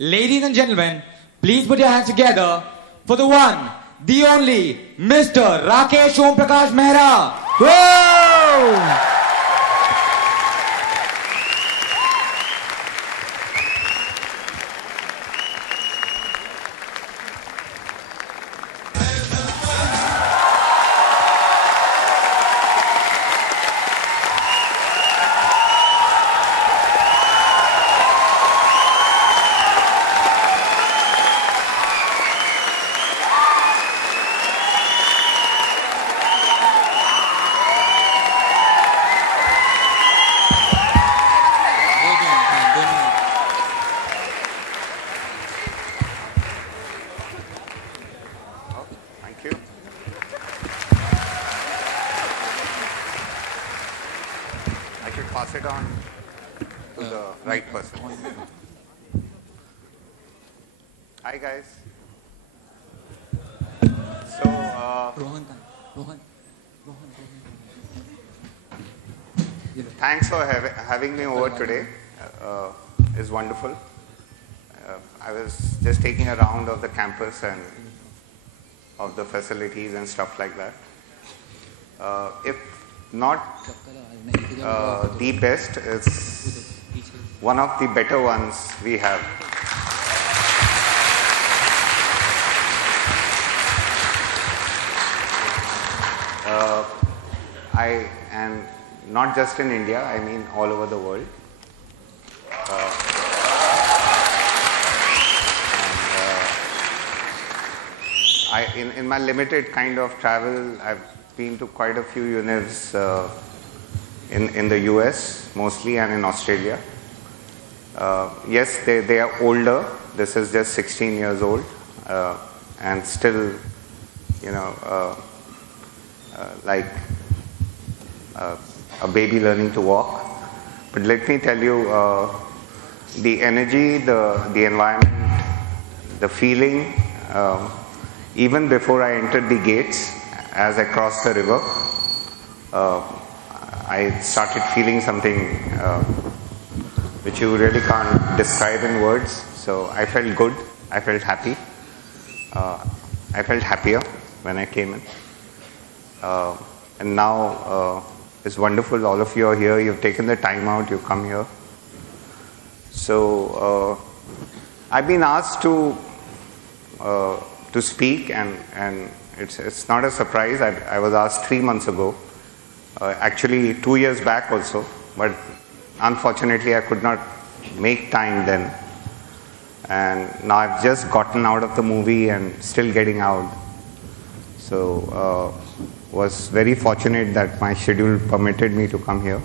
Ladies and gentlemen, please put your hands together for the one, the only, Mr. Rakeysh Omprakash Mehra. Whoa! Pass it on to the right person. Hi guys. So, thanks for having me over today. It's wonderful. I was just taking a round of the campus and of the facilities and stuff like that. If not the best, it's one of the better ones we have. And not just in India, I mean all over the world. In my limited kind of travel, I've been to quite a few univs in the US mostly and in Australia. Yes, they are older. This is just 16 years old and still, you know, like a baby learning to walk. But let me tell you, the energy, the environment, the feeling, even before I entered the gates, as I crossed the river, I started feeling something which you really can't describe in words. So I felt good, I felt happy, I felt happier when I came in. And now it's wonderful, all of you are here, you've taken the time out, you've come here. So I've been asked to speak, and it's not a surprise. I was asked 3 months ago, actually 2 years back also, but unfortunately I could not make time then. And now I've just gotten out of the movie and still getting out. So was very fortunate that my schedule permitted me to come here.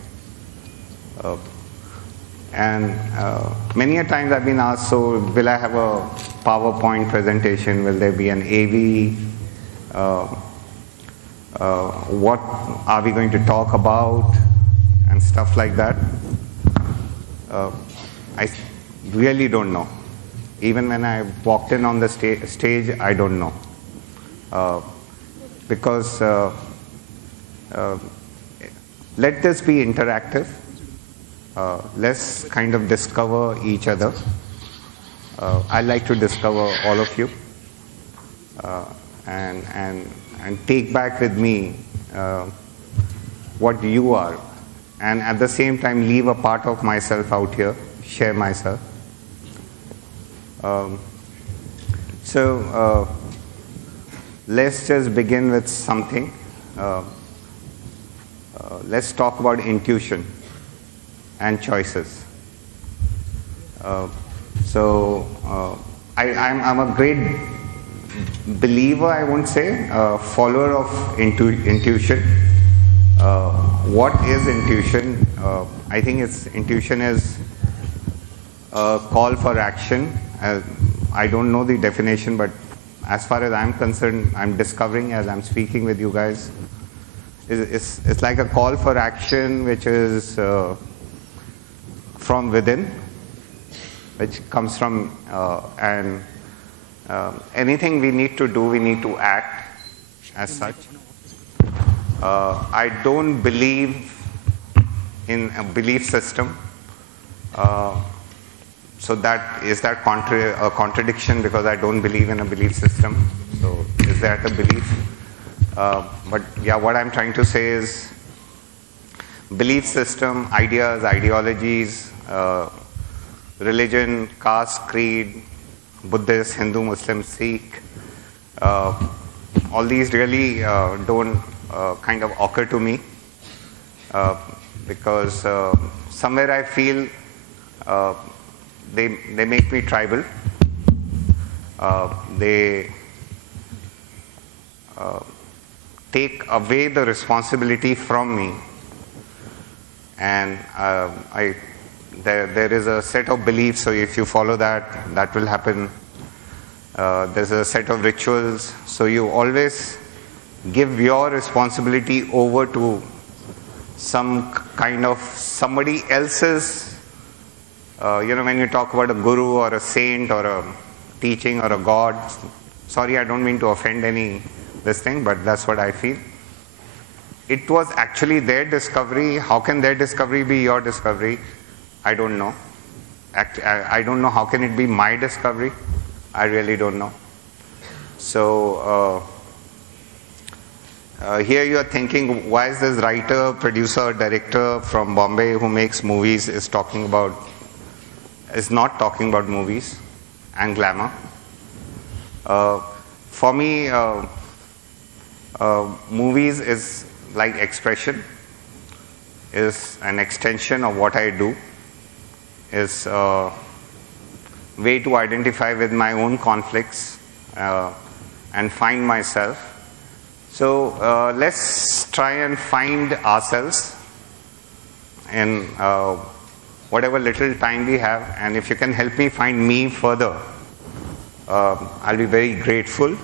And many a times I've been asked, so will I have a PowerPoint presentation? Will there be an AV? What are we going to talk about? And stuff like that. I really don't know. Even when I walked in on the stage, I don't know. Because let this be interactive. Let's kind of discover each other. I like to discover all of you and take back with me what you are, and at the same time leave a part of myself out here, share myself. So let's just begin with something. Let's talk about intuition and choices. I'm a great believer, I won't say, follower of intuition. What is intuition? I think intuition is a call for action. I don't know the definition, but as far as I'm concerned, I'm discovering as I'm speaking with you guys, it's like a call for action which is from within, which comes from, anything we need to do, we need to act as such. I don't believe in a belief system. So is that a contradiction because I don't believe in a belief system? So is that a belief? But yeah, what I'm trying to say is belief system, ideas, ideologies, religion, caste, creed, Buddhist, Hindu, Muslim, Sikh, all these really don't kind of occur to me because somewhere I feel they make me tribal. They take away the responsibility from me, and there is a set of beliefs. So if you follow that, that will happen. There's a set of rituals. So you always give your responsibility over to some kind of somebody else's. When you talk about a guru or a saint or a teaching or a god. Sorry, I don't mean to offend this thing, but that's what I feel. It was actually their discovery. How can their discovery be your discovery? I don't know. I don't know how can it be my discovery. I really don't know. So here you are thinking, why is this writer, producer, director from Bombay who makes movies is not talking about movies and glamour? For me, movies is like expression, is an extension of what I do, is a way to identify with my own conflicts and find myself. So let's try and find ourselves in whatever little time we have, and if you can help me find me further, I'll be very grateful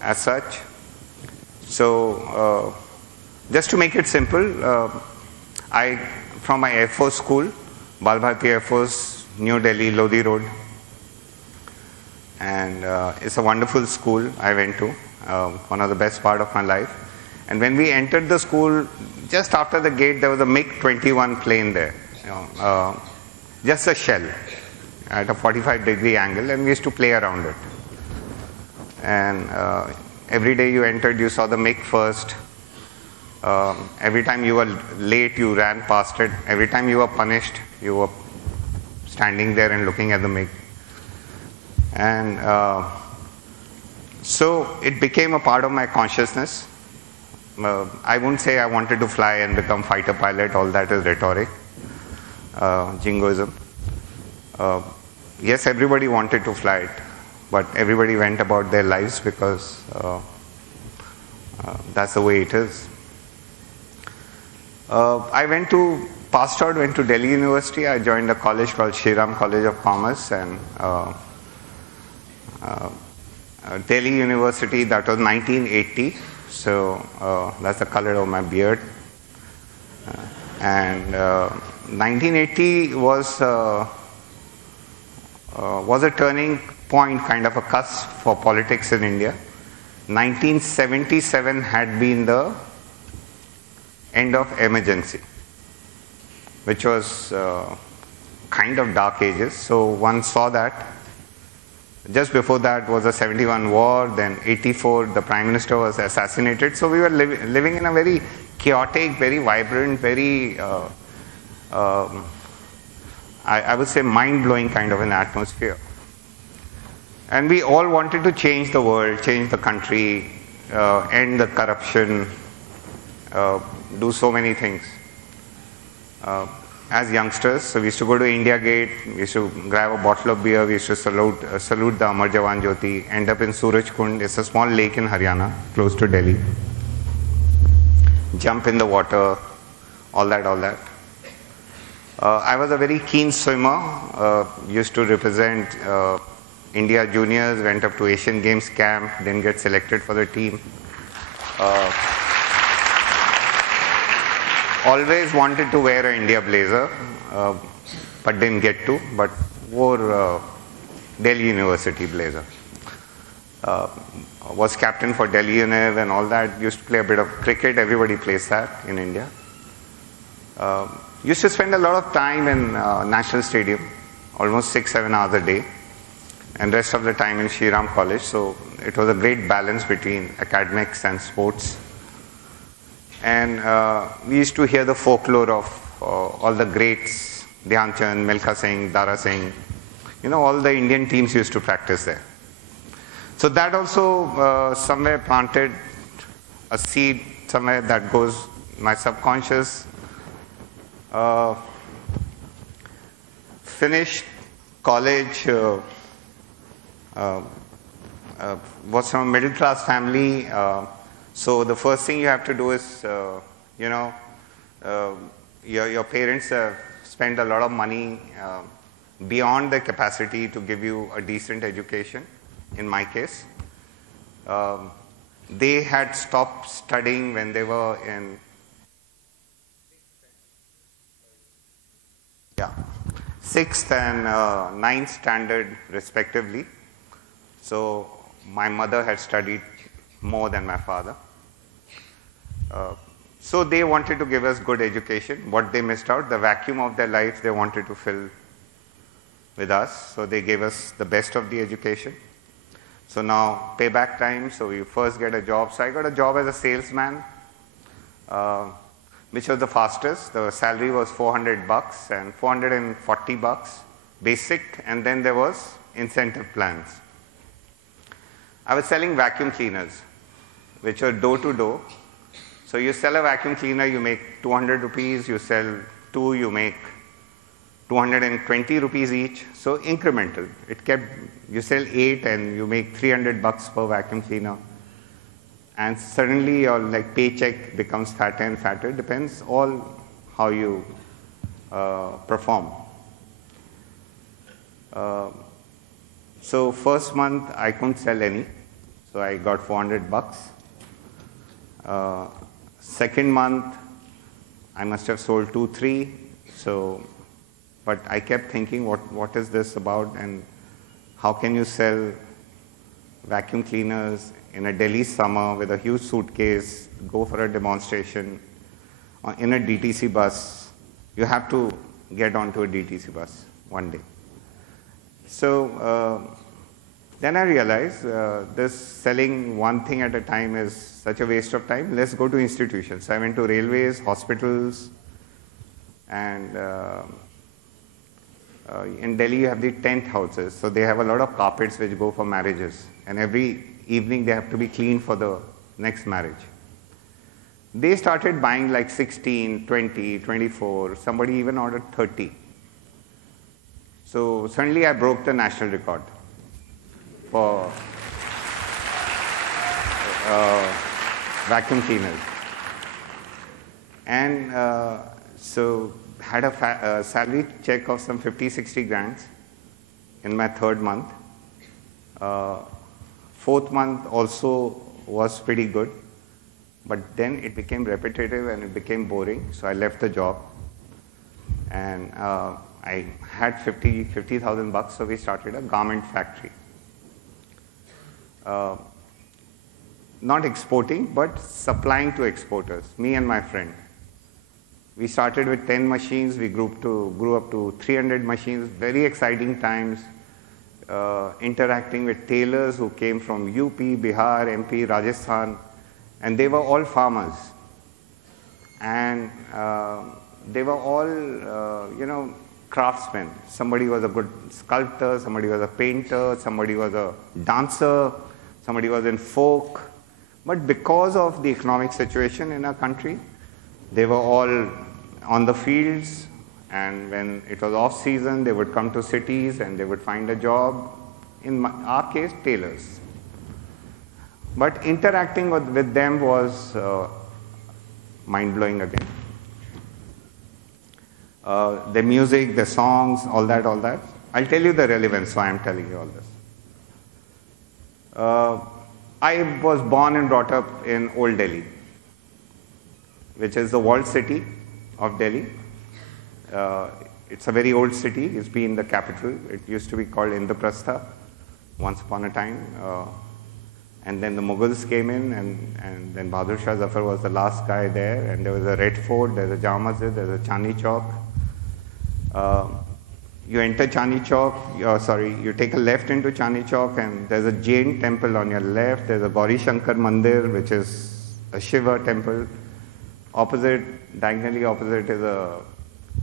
as such. So just to make it simple, from my Air Force school, Vulgarity Air Force, New Delhi, Lodi Road, and it's a wonderful school I went to, one of the best part of my life. And when we entered the school, just after the gate, there was a MiG-21 plane there, just a shell at a 45-degree angle, and we used to play around it. And every day you entered, you saw the MiG first. Every time you were late, you ran past it. Every time you were punished, you were standing there and looking at the MiG. And so it became a part of my consciousness. I wouldn't say I wanted to fly and become fighter pilot. All that is rhetoric, jingoism. Yes, everybody wanted to fly it, but everybody went about their lives because that's the way it is. I went to Delhi University. I joined a college called Shriram College of Commerce, and Delhi University, that was 1980. So that's the color of my beard. And 1980 was a turning point, kind of a cusp for politics in India. 1977 had been the end of emergency, which was kind of dark ages. So one saw that. Just before that was the 71 war, then 84, the Prime Minister was assassinated. So we were living in a very chaotic, very vibrant, very, I would say, mind-blowing kind of an atmosphere. And we all wanted to change the world, change the country, end the corruption, do so many things. As youngsters, so we used to go to India Gate, we used to grab a bottle of beer, we used to salute the Amar Jawan Jyoti, end up in Suraj Kund. It's a small lake in Haryana, close to Delhi. Jump in the water, all that. I was a very keen swimmer, used to represent India juniors, went up to Asian Games camp, didn't get selected for the team. Always wanted to wear an India blazer, but didn't get to, but wore Delhi University blazer. Was captain for Delhi Univ and all that. Used to play a bit of cricket. Everybody plays that in India. Used to spend a lot of time in National Stadium, almost 6-7 hours a day, and rest of the time in Shriram College. So it was a great balance between academics and sports. And we used to hear the folklore of all the greats, Dhyan Chand, Milkha Singh, Dara Singh. You know, all the Indian teams used to practice there. So that also somewhere planted a seed somewhere that goes my subconscious. Finished college, was from a middle class family. So the first thing you have to do is, you know, your parents spend a lot of money beyond their capacity to give you a decent education, in my case. They had stopped studying when they were in 6th and 9th standard respectively. So my mother had studied more than my father. So they wanted to give us good education. What they missed out, the vacuum of their life, they wanted to fill with us. So they gave us the best of the education. So now payback time, so you first get a job. So I got a job as a salesman, which was the fastest. The salary was $400 and $440 basic, and then there was incentive plans. I was selling vacuum cleaners, which are door to door. So you sell a vacuum cleaner, you make 200 rupees, you sell 2, you make 220 rupees each. So incremental. It kept, you sell 8 and you make $300 per vacuum cleaner. And suddenly your like paycheck becomes fatter and fatter. Depends all how you perform. So first month I couldn't sell any, so I got $400. Second month I must have sold 2-3. So, but I kept thinking, what is this about, and how can you sell vacuum cleaners in a Delhi summer with a huge suitcase, go for a demonstration in a DTC bus? You have to get onto a DTC bus one day. So then I realized this selling one thing at a time is such a waste of time. Let's go to institutions. So I went to railways, hospitals, and in Delhi you have the tent houses. So they have a lot of carpets which go for marriages, and every evening they have to be cleaned for the next marriage. They started buying like 16, 20, 24, somebody even ordered 30. So suddenly I broke the national record for vacuum cleaners. And so had a salary check of some 50-60 grand in my third month. Fourth month also was pretty good, but then it became repetitive and it became boring, so I left the job. And I had $50,000, so we started a garment factory. Not exporting, but supplying to exporters, me and my friend. We started with 10 machines, we grew up to 300 machines, very exciting times, interacting with tailors who came from UP, Bihar, MP, Rajasthan, and they were all farmers. And they were all, you know, craftsmen. Somebody was a good sculptor, somebody was a painter, somebody was a dancer, somebody was in folk. But because of the economic situation in our country, they were all on the fields, and when it was off season, they would come to cities and they would find a job. In our case, tailors. But interacting with them was mind-blowing again. The music, the songs, all that. I'll tell you the relevance why I'm telling you all this. I was born and brought up in Old Delhi, which is the walled city of Delhi. It's a very old city. It's been the capital. It used to be called Indraprastha once upon a time. And then the Mughals came in, and then Bahadur Shah Zafar was the last guy there, and there was a Red Fort, there's a Jama Masjid, there's a Chandni Chowk. You enter Chandni Chowk, you take a left into Chandni Chowk, and there's a Jain temple on your left, there's a Gauri Shankar Mandir, which is a Shiva temple. Diagonally opposite is a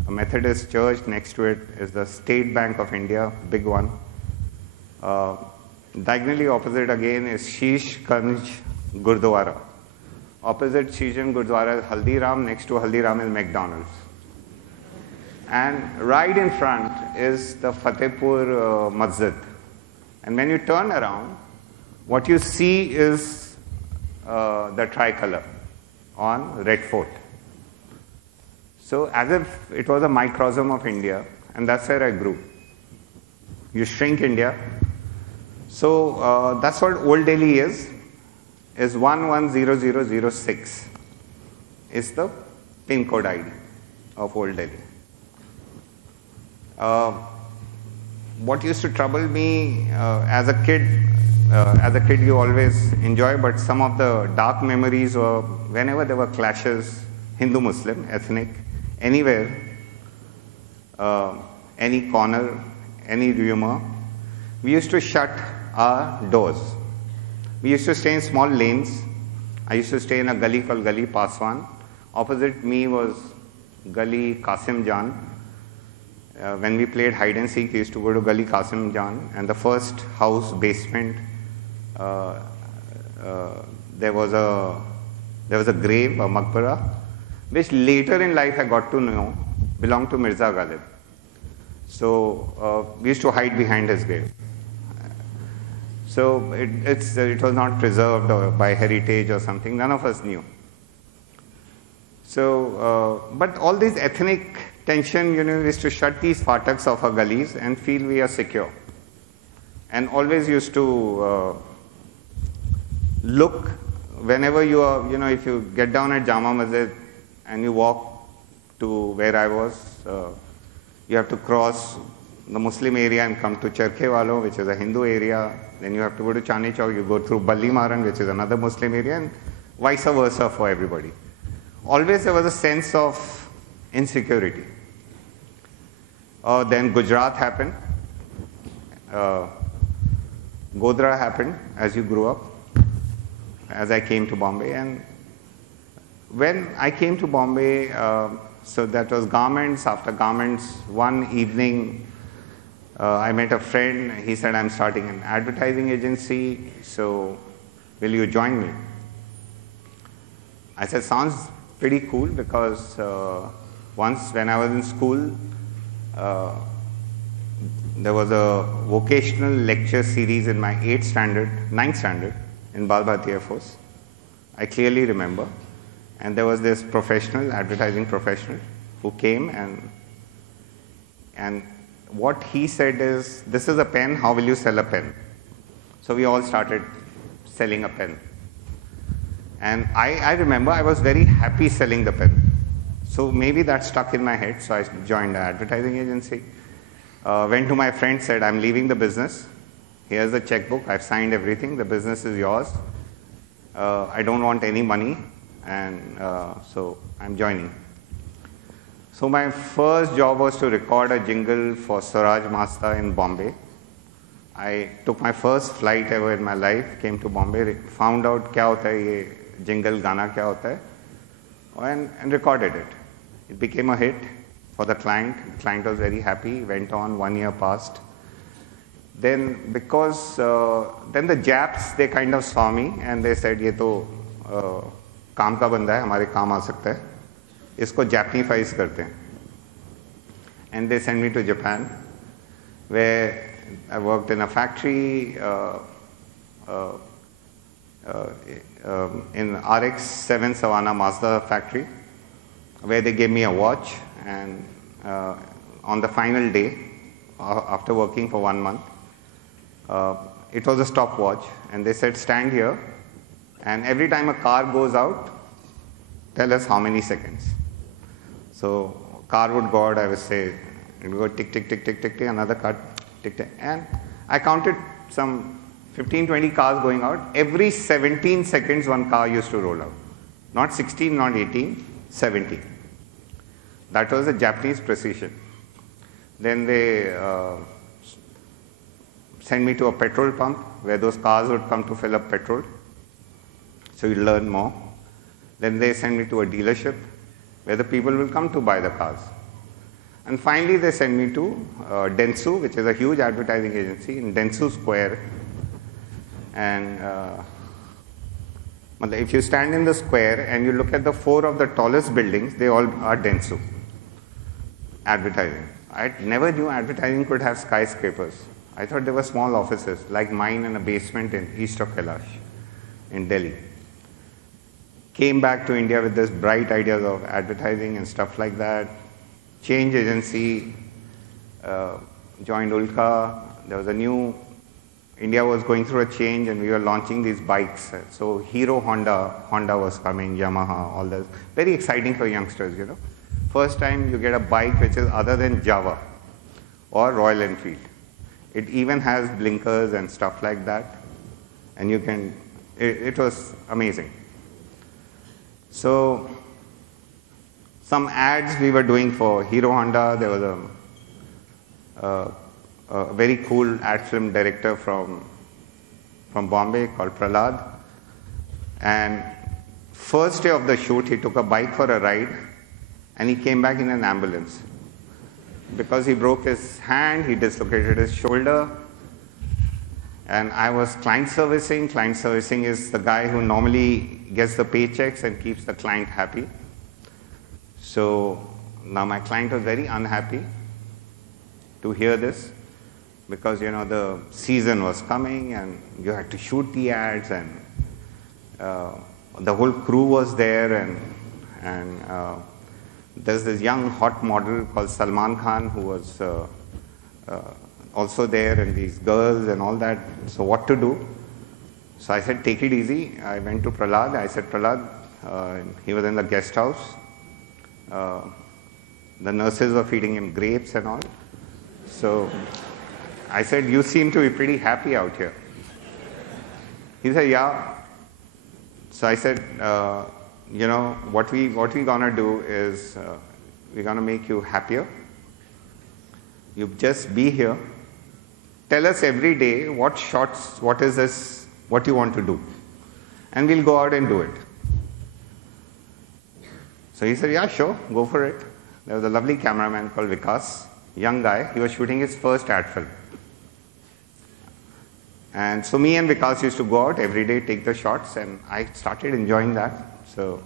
Methodist church, next to it is the State Bank of India, big one. Diagonally opposite again is Sheesh Kanj Gurdwara. Opposite Sheesh Kanj Gurdwara is Haldiram, next to Haldiram is McDonald's. And right in front is the Fatehpur Masjid. And when you turn around, what you see is the tricolor on Red Fort. So as if it was a microcosm of India, and that's where I grew. You shrink India. So that's what Old Delhi is 110006 is the pin code ID of Old Delhi. What used to trouble me as a kid you always enjoy, but some of the dark memories were whenever there were clashes, Hindu-Muslim, ethnic, anywhere, any corner, any rumor, we used to shut our doors. We used to stay in small lanes. I used to stay in a gully called Gully Paswan. Opposite me was Gully Qasim Jan. When we played hide and seek, we used to go to Gully Qasim Jan, and the first house basement, there was a grave, a maqbara, which later in life I got to know belonged to Mirza Ghalib. So we used to hide behind his grave. So it was not preserved by heritage or something. None of us knew. So, but all this ethnic tension, is to shut these fataks of our gullies and feel we are secure. And always used to look whenever you are, if you get down at Jama Masjid and you walk to where I was, you have to cross the Muslim area and come to Charkhe Walo, which is a Hindu area. Then you have to go to Chandni Chowk, you go through Balli Maran, which is another Muslim area, and vice versa for everybody. Always there was a sense of insecurity. Then Gujarat happened. Godhra happened as you grew up, as I came to Bombay. And when I came to Bombay, so that was garments. After garments, one evening, I met a friend. He said, I'm starting an advertising agency, so will you join me? I said, sounds pretty cool, because once when I was in school, there was a vocational lecture series in my 9th standard in Bal Bharati Air Force. I clearly remember. And there was this advertising professional, who came, and what he said is, this is a pen, how will you sell a pen? So we all started selling a pen. And I remember I was very happy selling the pen. So maybe that stuck in my head, so I joined the advertising agency. Went to my friend, said, I'm leaving the business. Here's the checkbook, I've signed everything, the business is yours. I don't want any money, and so I'm joining. So my first job was to record a jingle for Swaraj Masta in Bombay. I took my first flight ever in my life, came to Bombay, found out kya hota hai ye jingle, gana kya hota hai, and recorded it. It became a hit for the client. The client was very happy. Went on, 1 year passed. Then because then the Japs, they kind of saw me and they said, ये तो काम का बंदा है, हमारे काम आ सकता है, इसको Japanifize करते हैं. And they sent me to Japan, where I worked in a factory in RX-7 Savannah Mazda factory, where they gave me a watch, and on the final day, after working for 1 month, it was a stopwatch, and they said, stand here, and every time a car goes out, tell us how many seconds. So car would go out, I would say, it would go tick, tick, tick, tick, tick, tick, another car, tick, tick, and I counted some 15, 20 cars going out. Every 17 seconds, one car used to roll out. Not 16, not 18, 17. That was a Japanese precision. Then they sent me to a petrol pump where those cars would come to fill up petrol. So you learn more. Then they sent me to a dealership where the people will come to buy the cars. And finally, they sent me to Dentsu, which is a huge advertising agency in Dentsu Square. And if you stand in the square and you look at the 4 of the tallest buildings, they all are Dentsu advertising. I never knew advertising could have skyscrapers. I thought there were small offices like mine in a basement in east of Kailash in Delhi. Came back to India with this bright ideas of advertising and stuff like that. Change agency, joined Ulka. There was a new, India was going through a change and we were launching these bikes. So Hero Honda was coming, Yamaha, all this. Very exciting for youngsters, you know. First time you get a bike which is other than Java or Royal Enfield. It even has blinkers and stuff like that. And you can, it was amazing. So some ads we were doing for Hero Honda. There was a very cool ad film director from Bombay called Prahlad. And first day of the shoot, he took a bike for a ride and he came back in an ambulance. Because he broke his hand, he dislocated his shoulder. And I was client servicing. Client servicing is the guy who normally gets the paychecks and keeps the client happy. So now my client was very unhappy to hear this because, you know, the season was coming and you had to shoot the ads and the whole crew was there and there's this young hot model called Salman Khan who was also there and these girls and all that. So what to do? So I said, take it easy. I went to Prahlad. I said, Prahlad, he was in the guest house. The nurses were feeding him grapes and all. So I said, you seem to be pretty happy out here. He said, yeah. So I said, you know, what we gonna do is we're gonna make you happier. You just be here. Tell us every day what shots, what is this, what you want to do. And we'll go out and do it. So he said, yeah, sure, go for it. There was a lovely cameraman called Vikas, young guy. He was shooting his first ad film. And so me and Vikas used to go out every day, take the shots, and I started enjoying that. So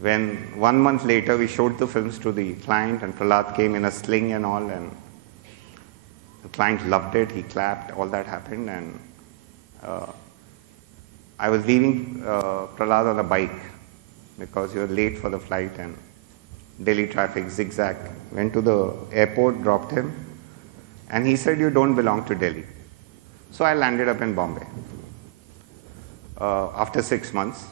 when 1 month later we showed the films to the client and Prahlad came in a sling and all, and the client loved it, he clapped, all that happened, and I was leaving Prahlad on a bike because he was late for the flight and Delhi traffic, zigzag. Went to the airport, dropped him, and he said, you don't belong to Delhi. So I landed up in Bombay after 6 months,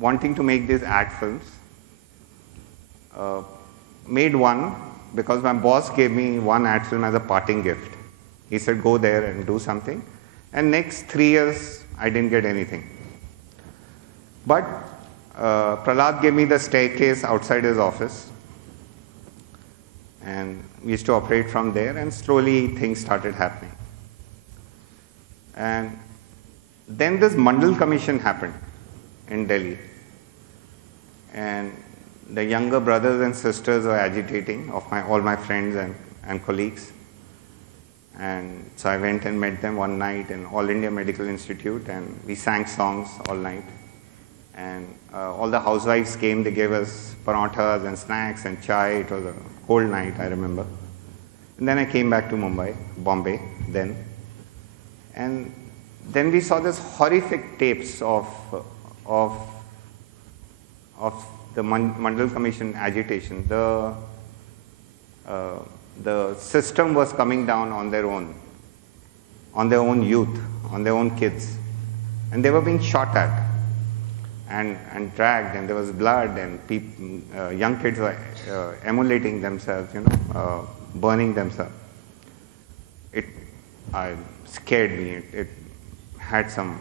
wanting to make these ad films. Made one because my boss gave me one ad film as a parting gift. He said, go there and do something. And next 3 years, I didn't get anything. But Prahlad gave me the staircase outside his office. And we used to operate from there, and slowly things started happening. And then this Mandal Commission happened in Delhi. And the younger brothers and sisters were agitating, of all my friends and colleagues. And so I went and met them one night in All India Medical Institute, and we sang songs all night. And all the housewives came, they gave us parathas and snacks and chai. It was a cold night, I remember. And then I came back to Bombay then. And then we saw this horrific tapes of the Mandal Commission agitation. The system was coming down on their own youth, on their own kids. And they were being shot at and dragged, and there was blood, and young kids were emulating themselves, burning themselves. scared me. It had some.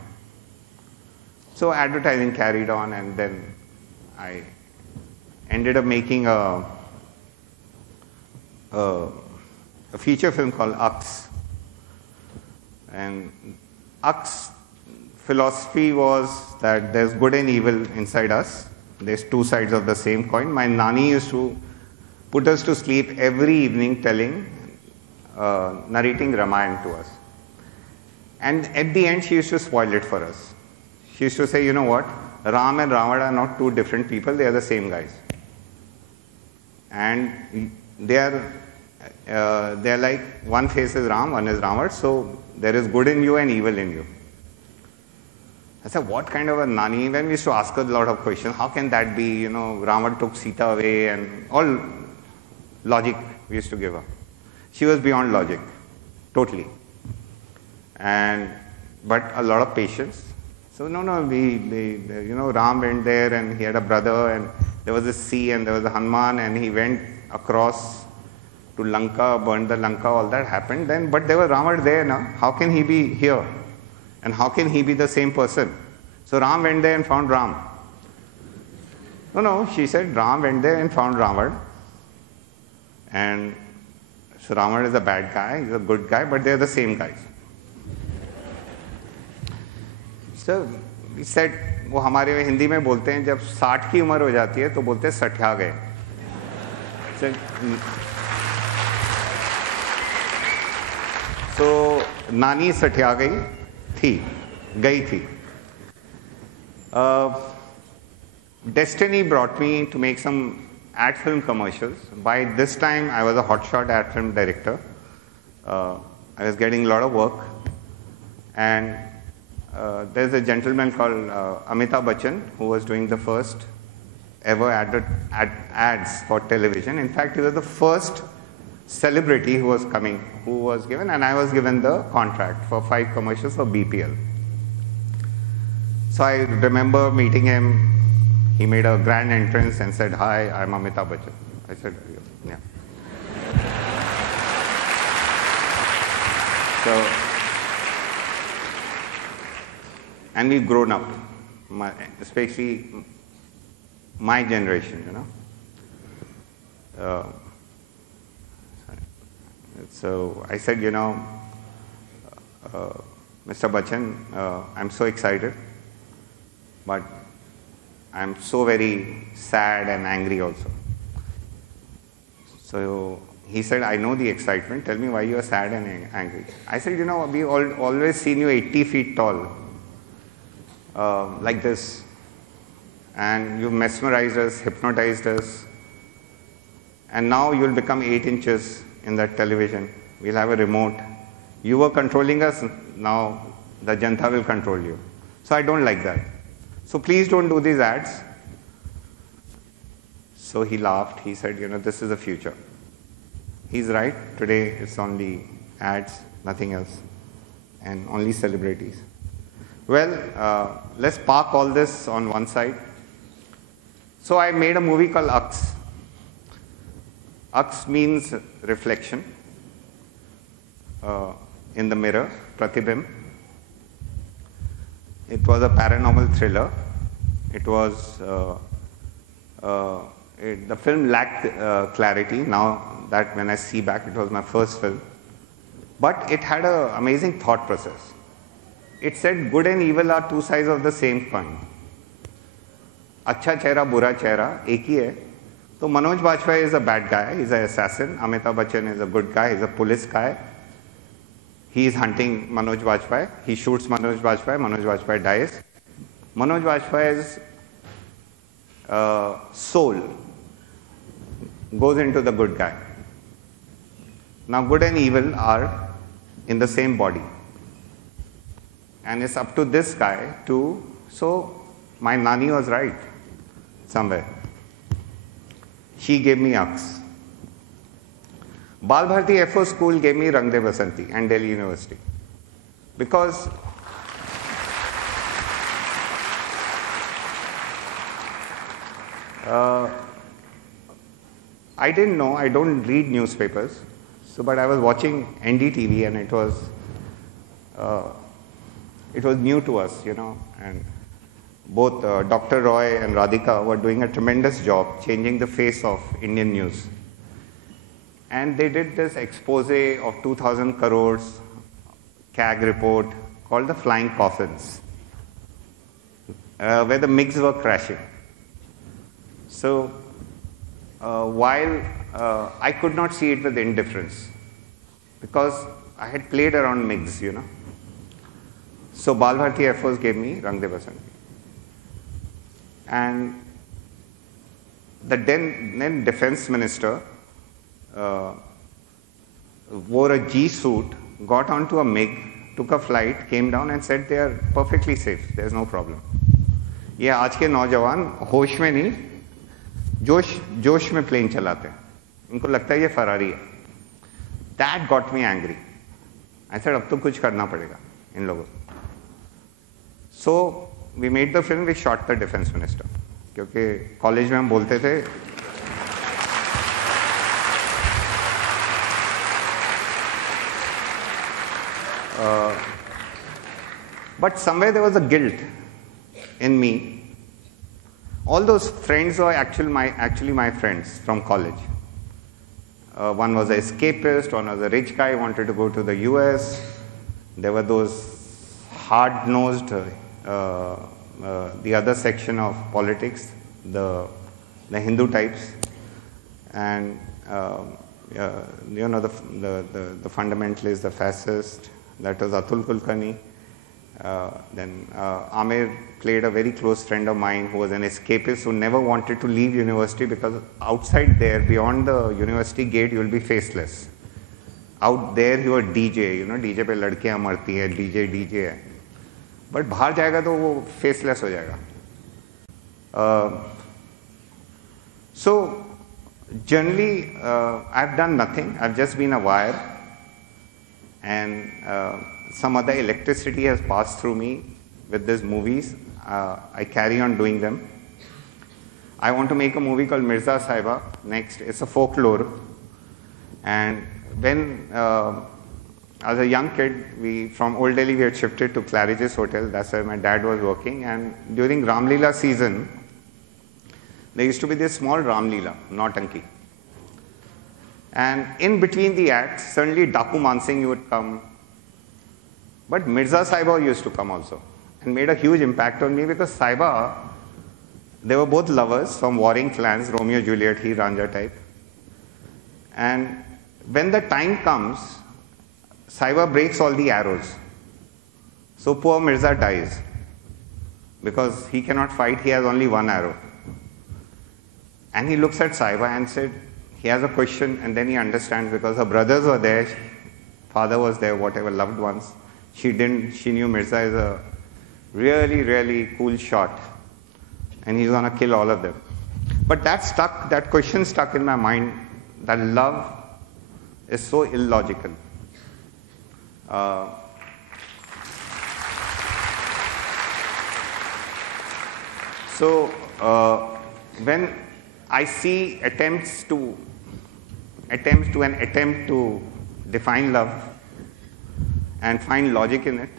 So advertising carried on, and then I ended up making a feature film called Ux. And Ux philosophy was that there's good and evil inside us. There's two sides of the same coin. My nani used to put us to sleep every evening narrating Ramayana to us. And at the end, she used to spoil it for us. She used to say, you know what, Ram and Ravana are not two different people, they are the same guys. And they are like, one face is Ram, one is Ravana, so there is good in you and evil in you. I said, what kind of a nani? When we used to ask her a lot of questions, how can that be? You know, Ravana took Sita away, and all logic we used to give her. She was beyond logic, totally. But a lot of patience. So Ram went there and he had a brother, and there was a sea and there was a Hanuman, and he went across to Lanka, burned the Lanka, all that happened then. But there was Ravana there now. How can he be here? And how can he be the same person? So Ram went there and found Ram. No, she said Ram went there and found Ravana. And so Ravana is a bad guy, he's a good guy, but they're the same guys. So we said, वो हमारे में हिंदी में बोलते हैं जब 60 की उम्र हो जाती है तो बोलते हैं सठिया गए. So नानी सठिया गई थी. Destiny brought me to make some ad film commercials. By this time, I was a hotshot ad film director. I was getting a lot of work, and there's a gentleman called Amitabh Bachchan who was doing the first ever ads for television. In fact, he was the first celebrity who was given, and I was given the contract for 5 commercials for BPL. So I remember meeting him. He made a grand entrance and said, "Hi, I'm Amitabh Bachchan." I said, "Yeah." So, and we've grown up, especially my generation, you know. So I said, Mr. Bachchan, I'm so excited, but I'm so very sad and angry also. So he said, I know the excitement. Tell me why you are sad and angry. I said, we've always seen you 80 feet tall, like this. And you mesmerized us, hypnotized us. And now you'll become 8 inches in that television. We'll have a remote. You were controlling us, now the Janta will control you. So I don't like that. So please don't do these ads. So he laughed. He said, this is the future. He's right. Today it's only ads, nothing else. And only celebrities. Well, let's park all this on one side. So I made a movie called Ux. Ux means reflection in the mirror, Pratibimb. It was a paranormal thriller. It was, the film lacked clarity. Now that when I see back, it was my first film. But it had an amazing thought process. It said good and evil are two sides of the same coin. अच्छा चेहरा बुरा चेहरा एक ही है. So Manoj Bajpayee is a bad guy, he's an assassin. Amitabh Bachchan is a good guy, he's a police guy. He is hunting Manoj Bajpayee. He shoots Manoj Bajpayee dies. Manoj Bajpayee's soul goes into the good guy. Now good and evil are in the same body. And it's up to this guy to, so my nani was right somewhere. She gave me Ux. Bal Bharti FO school gave me Rang De Basanti and Delhi University. Because I don't read newspapers, but I was watching NDTV and it was it was new to us, you know, and both Dr. Roy and Radhika were doing a tremendous job changing the face of Indian news. And they did this expose of 2,000 crores CAG report called the Flying Coffins, where the MiGs were crashing. So while I could not see it with indifference, because I had played around MiGs, you know. So Vulgarity Air Force gave me Rang De Basanti. And the then defense minister wore a G suit, got onto a MiG, took a flight, came down and said they are perfectly safe, there's no problem. ये आज के नौजवान होश में नहीं, जोश में plane चलाते हैं, इनको लगता है ये फरारी है. That got me angry. I said अब तो कुछ करना पड़ेगा इन लोगों. So we made the film, we shot the defense minister. क्योंकि कॉलेज में हम बोलते थे but somewhere there was a guilt in me. All those friends were actually my friends from college. One was an escapist, one was a rich guy, wanted to go to the US. There were those hard-nosed, the other section of politics, the Hindu types, and you know, the fundamentalists, the fascists. That was Atul Kulkarni. Then Amir played a very close friend of mine who was an escapist who never wanted to leave university because outside there, beyond the university gate, you will be faceless. Out there, you are DJ, you know, DJ पे लड़कियां मरती है, DJ है. But बाहर जाएगा तो वो faceless हो जाएगा. So generally, I've done nothing. I've just been a wire, and some other electricity has passed through me with these movies. I carry on doing them. I want to make a movie called Mirza Sahiba next. It's a folklore. And when, as a young kid, from Old Delhi, we had shifted to Claridge's Hotel. That's where my dad was working. And during Ram Leela season, there used to be this small Ram Leela, Nautanki. And in between the acts, suddenly Daku Mansingh would come. But Mirza Sahiba used to come also and made a huge impact on me because Sahiba, they were both lovers from warring clans, Romeo, Juliet, he, Ranja type. And when the time comes, Sahiba breaks all the arrows. So poor Mirza dies because he cannot fight, he has only one arrow. And he looks at Sahiba and said, he has a question, and then he understands because her brothers were there, father was there, whatever, loved ones. She didn't, she knew Mirza is a really, really cool shot and he's gonna kill all of them. But that question stuck in my mind, that love is so illogical. When I see attempts to define love and find logic in it,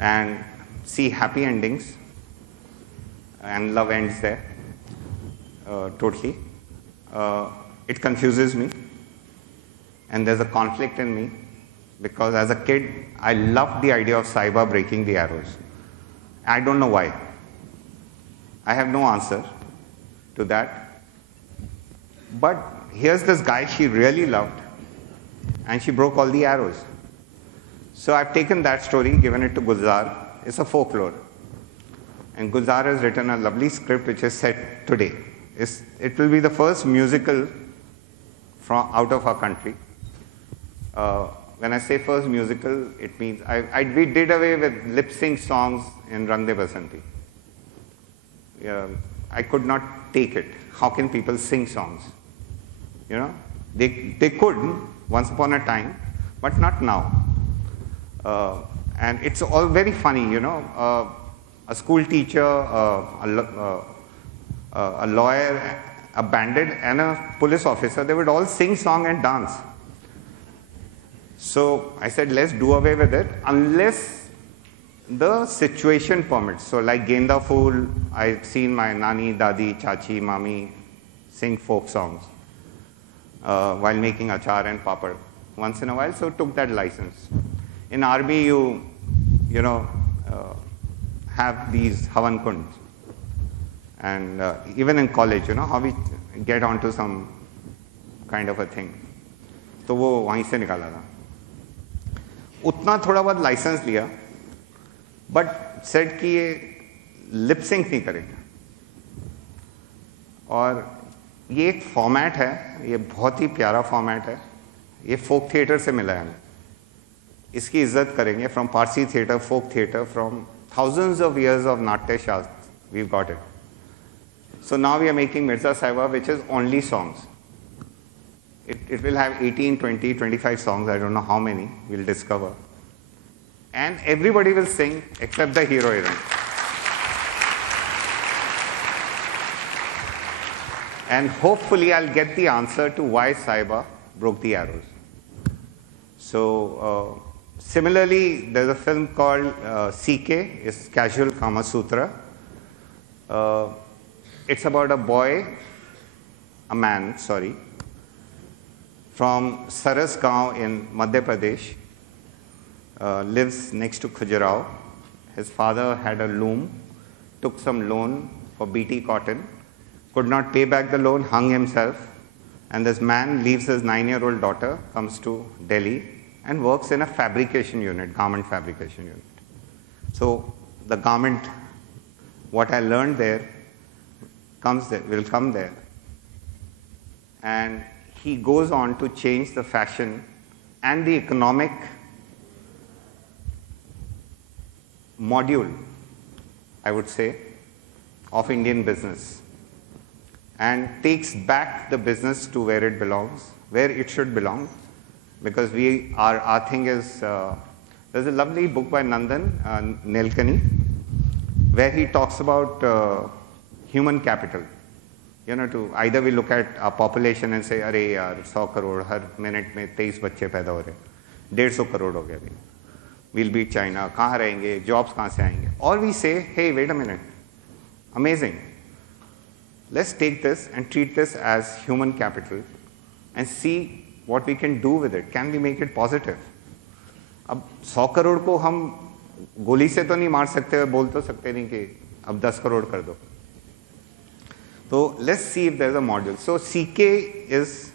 and see happy endings, and love ends there, totally. It confuses me, and there's a conflict in me, because as a kid, I loved the idea of Sahiba breaking the arrows. I don't know why. I have no answer to that. But here's this guy she really loved, and she broke all the arrows. So I've taken that story, given it to Gulzar. It's a folklore. And Gulzar has written a lovely script which is set today. It will be the first musical from out of our country. When I say first musical, it means we did away with lip sync songs in Rang De Basanti. I could not take it. How can people sing songs? You know, they could once upon a time, but not now. And it's all very funny, you know. A school teacher, a lawyer, a bandit, and a police officer, they would all sing song and dance. So I said, let's do away with it unless the situation permits. So like Genda Fool, I've seen my nani, dadi, chachi, mami sing folk songs while making achar and papad once in a while, so took that license. In army, you have these havan kunds. And even in college, how we get onto some kind of a thing. तो वो वहीं से निकाला था. उतना थोड़ा बहुत licence लिया, बट सेट कि ये लिप सिंक नहीं करेगा. और ये एक फॉर्मेट है, ये बहुत ही प्यारा फॉर्मेट है. ये फोक थिएटर से मिला है हमें. इसकी इज्जत करेंगे. From Parsi theatre, folk theatre, from thousands of years of Natya Shastra, we've got it. So now we are making Mirza Saiba, which is only songs. It will have 18, 20, 25 songs, I don't know how many, we'll discover. And everybody will sing except the hero heroine. And hopefully I'll get the answer to why Saiba broke the arrows. So, similarly, there's a film called CK, it's Casual Kama Sutra. It's about a man, from Saras Gaon in Madhya Pradesh, lives next to Khajuraho. His father had a loom, took some loan for BT cotton, could not pay back the loan, hung himself, and this man leaves his 9-year-old daughter, comes to Delhi, and works in a fabrication unit, garment fabrication unit. So the garment, what I learned there, will come there. And he goes on to change the fashion and the economic module, I would say, of Indian business, and takes back the business to where it belongs, where it should belong. Because our thing is, there's a lovely book by Nandan Nilekani, where he talks about human capital. To either we look at our population and say, अरे यार 100 करोड़ हर minute में 23 बच्चे पैदा हो रहे, 150 करोड़ हो गया. We'll beat China. कहाँ रहेंगे? Jobs कहाँ से आएंगे? Or we say, hey, wait a minute, amazing. Let's take this and treat this as human capital and see what we can do with it. Can we make it positive? अब 100 करोड़ को हम गोली से तो नहीं मार सकते, बोल तो सकते नहीं कि अब 10 करोड़ कर दो. So let's see if there's a model. So CK is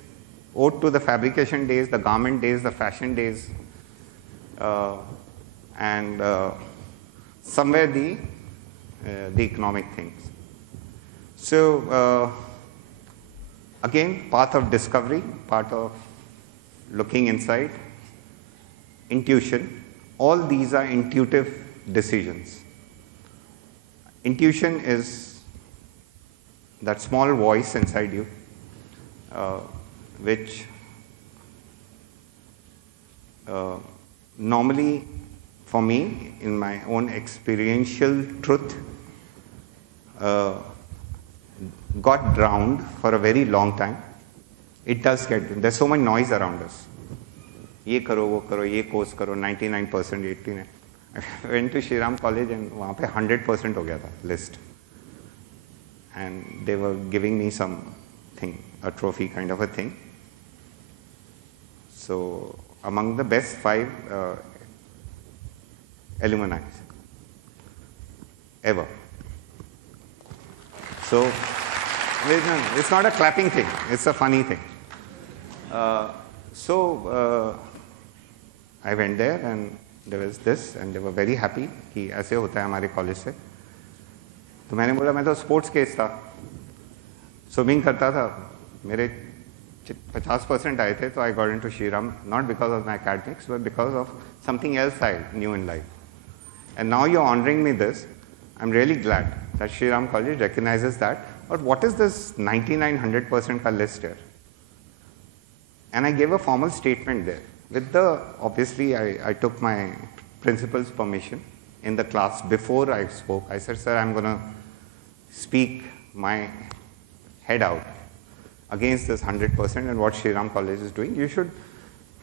ode to the fabrication days, the garment days, the fashion days, and somewhere the economic things. So again, path of discovery, part of looking inside, intuition, all these are intuitive decisions. Intuition is that small voice inside you, which normally, for me, in my own experiential truth, got drowned for a very long time. It does get, there's so much noise around us. ये करो, वो करो, ये course करो, 99%, 89. I went to Shriram College and वहाँ पे 100% हो गया था list. And they were giving me something, a trophy kind of a thing. So among the best 5 alumni ever. So it's not a clapping thing, it's a funny thing. So I went there and there was this and they were very happy कि ऐसे होता है हमारे college से. तो मैंने बोला मैं तो स्पोर्ट्स केस था, स्विमिंग करता था, मेरे 50% आए थे, तो I got into Shriram not because of my academics but because of something else I knew in life. And now you're honoring me this. I'm really glad that Shriram College recognizes that. But what is this 99-100% ka list here? And I gave a formal statement there. With the, obviously I took my principal's permission in the class before I spoke. I said, sir, I'm going to speak my head out against this 100% and what Shriram College is doing. You should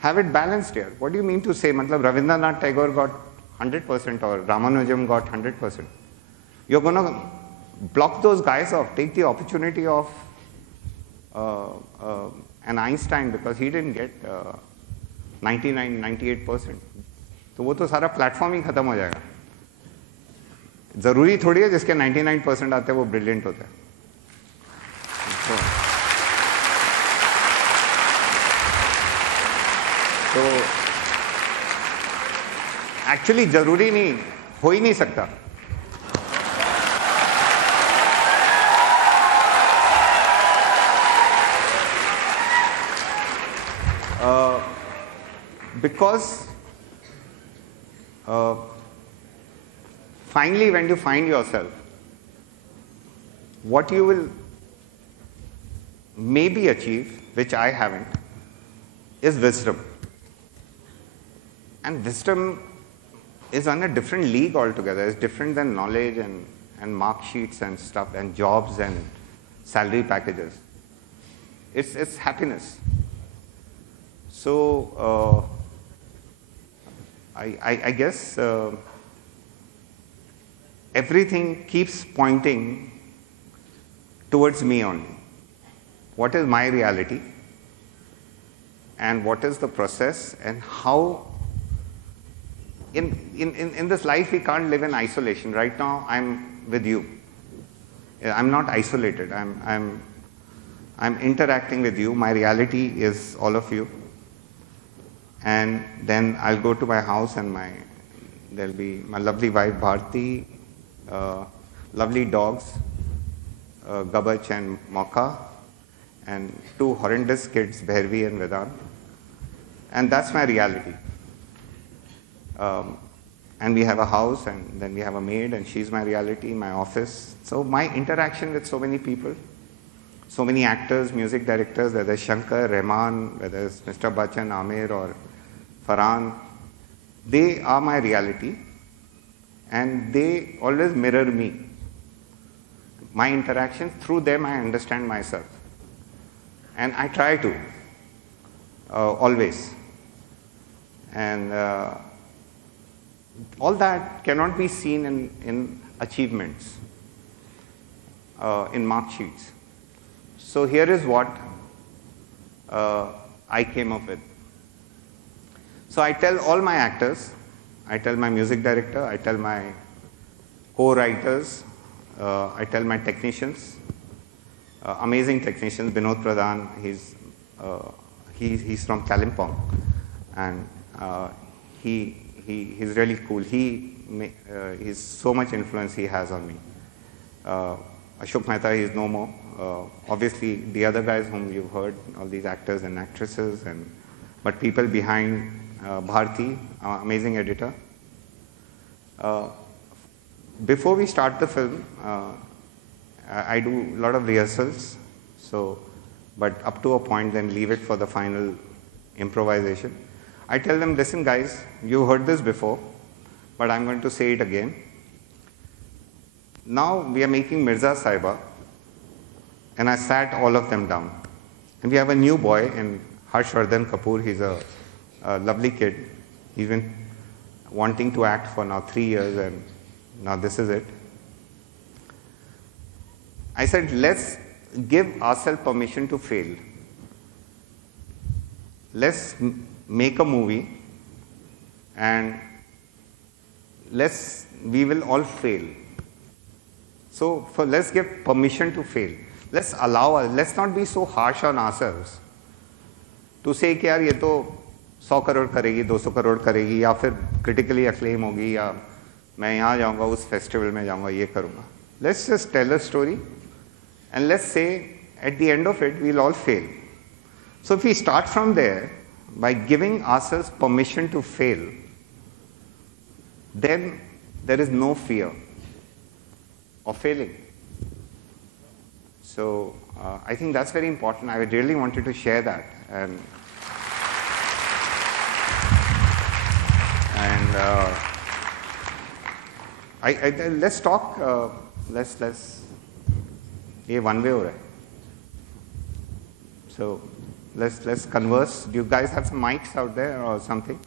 have it balanced here. What do you mean to say? Matlab Rabindranath Tagore got 100% or Ramanujam got 100%. You're going to block those guys off, take the opportunity of an Einstein because he didn't get 99, 98%. तो वो तो सारा platform ही खत्म हो जाएगा. जरूरी थोड़ी है जिसके 99% आते हैं वो ब्रिलियंट होता है. तो एक्चुअली जरूरी नहीं, हो ही नहीं सकता. Because finally when you find yourself, what you will maybe achieve, which I haven't, is wisdom. And wisdom is on a different league altogether. It's different than knowledge and mark sheets and stuff and jobs and salary packages. It's happiness. So I guess everything keeps pointing towards me only. What is my reality and what is the process and how in this life we can't live in isolation. Right now I'm with you. I'm not isolated. I'm interacting with you. My reality is all of you. And then I'll go to my house and there'll be my lovely wife Bharti, lovely dogs, Gabach and Mocha, and two horrendous kids, Bhairvi and Vedant. And that's my reality. And we have a house, and then we have a maid, and she's my reality, my office. So my interaction with so many people, so many actors, music directors, whether it's Shankar, Rahman, whether it's Mr. Bachchan, Amir, or Farhan, they are my reality, and they always mirror me. My interactions, through them I understand myself. And I try to, always. And all that cannot be seen in achievements, in mark sheets. So here is what I came up with. So I tell all my actors, I tell my music director, I tell my co-writers, I tell my technicians, amazing technicians, Binod Pradhan, he's from Kalimpong, and he's really cool. He's so much influence he has on me. Ashok Mehta, he's no more. Obviously, the other guys whom you've heard, all these actors and actresses, but people behind Bharti, amazing editor. Before we start the film, I do a lot of rehearsals, but up to a point, then leave it for the final improvisation. I tell them, listen guys, you heard this before, but I'm going to say it again. Now we are making Mirza Saiba, and I sat all of them down. And we have a new boy in Harshvardhan Kapoor. He's a lovely kid. He's been wanting to act for now 3 years, and now this is it. I said, let's give ourselves permission to fail. Let's make a movie, and we will all fail. So let's give permission to fail. Let's allow us, let's not be so harsh on ourselves to say कि यार ये तो 100 करोड़ करेगी, 200 करोड़ करेगी, या फिर critically acclaim होगी, या मैं यहाँ जाऊँगा, उस festival में जाऊँगा, ये करूँगा. Let's just tell a story, and let's say at the end of it we'll all fail. So if we start from there by giving ourselves permission to fail, then there is no fear of failing. So I think that's very important. I really wanted to share that. And let's talk. Let's. ये one way हो रहा है. So let's converse. Do you guys have some mics out there or something?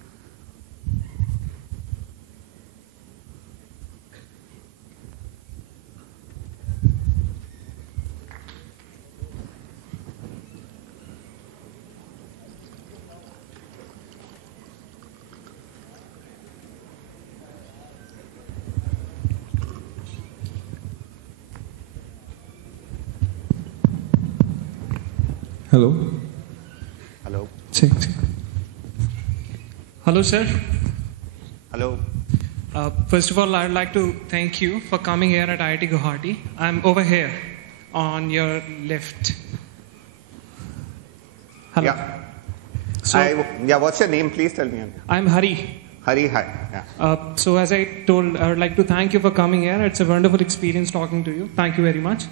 Hello. Hello. Check. Hello, sir. Hello. First of all, I'd like to thank you for coming here at IIT Guwahati. I'm over here on your left. Hello. Yeah. So, What's your name? Please tell me. I'm Hari. Hari, hi. Yeah. So as I told, I would like to thank you for coming here. It's a wonderful experience talking to you. Thank you very much.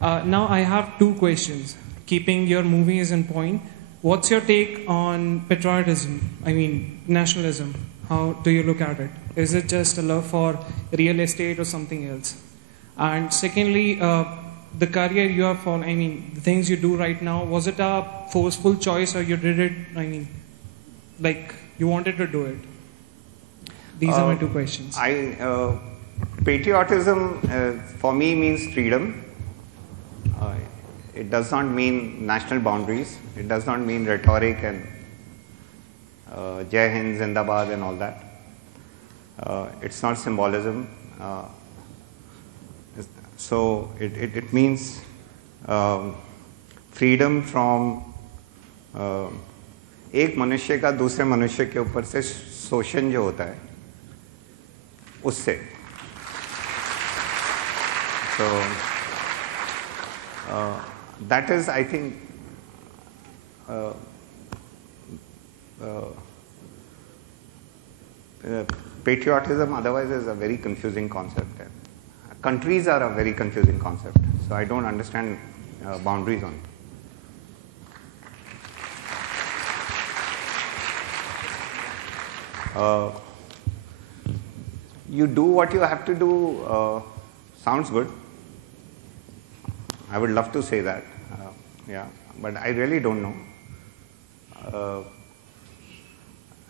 Now I have two questions. Keeping your movies in point, what's your take on patriotism? I mean, nationalism. How do you look at it? Is it just a love for real estate or something else? And secondly, the career you have followed, I mean, the things you do right now, was it a forceful choice or you did it, I mean, like you wanted to do it? These are my two questions. Patriotism for me means freedom. It does not mean national boundaries. It does not mean rhetoric and Jai Hind, Zindabad and all that. It's not symbolism. So it means freedom from एक मनुष्य का दूसरे मनुष्य के ऊपर से शोषण जो होता है उससे. So that is, I think, patriotism otherwise is a very confusing concept. Countries are a very confusing concept, so I don't understand boundaries on it. You do what you have to do, sounds good. I would love to say that, yeah, but I really don't know.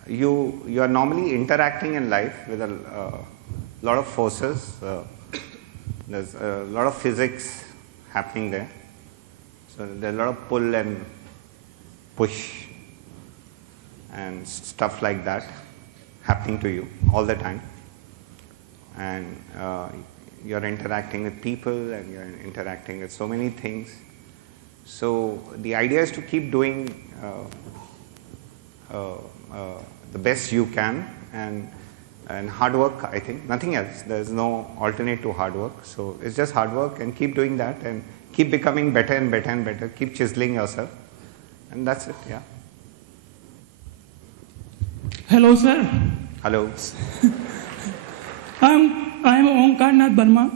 You are normally interacting in life with a lot of forces. There's a lot of physics happening there. So there's a lot of pull and push and stuff like that happening to you all the time. And you're interacting with people and you're interacting with so many things. So the idea is to keep doing the best you can, and hard work, I think, nothing else. There's no alternate to hard work. So it's just hard work and keep doing that and keep becoming better and better and better. Keep chiseling yourself. And that's it, yeah. Hello, sir. Hello. I'm Omprakash Burma.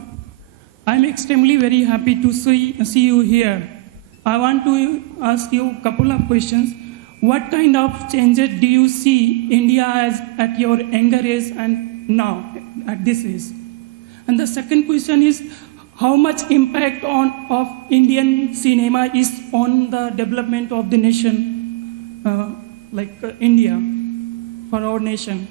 I'm extremely very happy to see you here. I want to ask you a couple of questions. What kind of changes do you see India as at your younger age and now at this age? And the second question is, how much impact of Indian cinema is on the development of the nation, India, for our nation?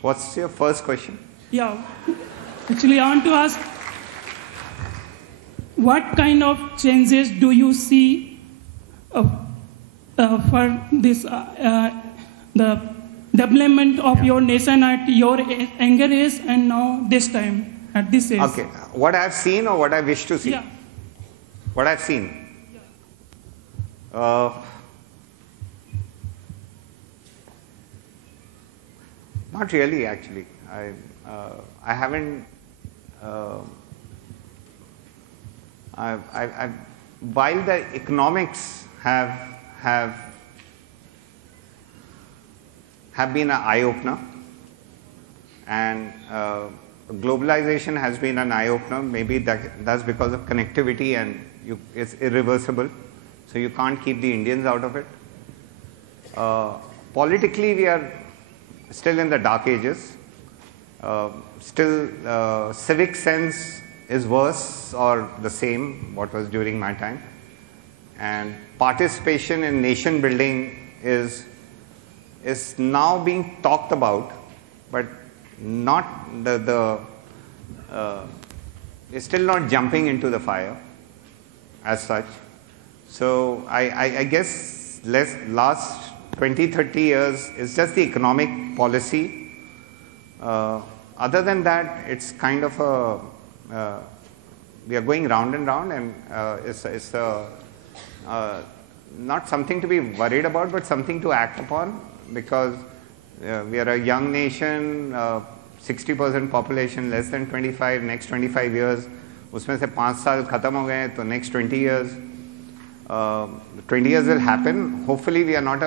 What's your first question? Yeah, actually I want to ask, what kind of changes do you see for this, the development of your nation at your younger age and now this time, at this age? Okay, what I've seen or what I wish to see? Yeah. What I've seen? Not really, actually. I haven't. While the economics have been an eye opener, and globalization has been an eye opener. Maybe that's because of connectivity, and it's irreversible. So you can't keep the Indians out of it. Politically, we are still in the dark ages. Still, civic sense is worse or the same what was during my time. And participation in nation building is now being talked about, but not is still not jumping into the fire as such. So I guess last 20-30 years is just the economic policy. Other than that, it's kind of we are going round and round, and it's not something to be worried about, but something to act upon, because we are a young nation, 60% population, less than 25, next 25 years, उसमें से 5 साल खत्म हो गए, तो next 20 years, 20 years will happen. Hopefully we are not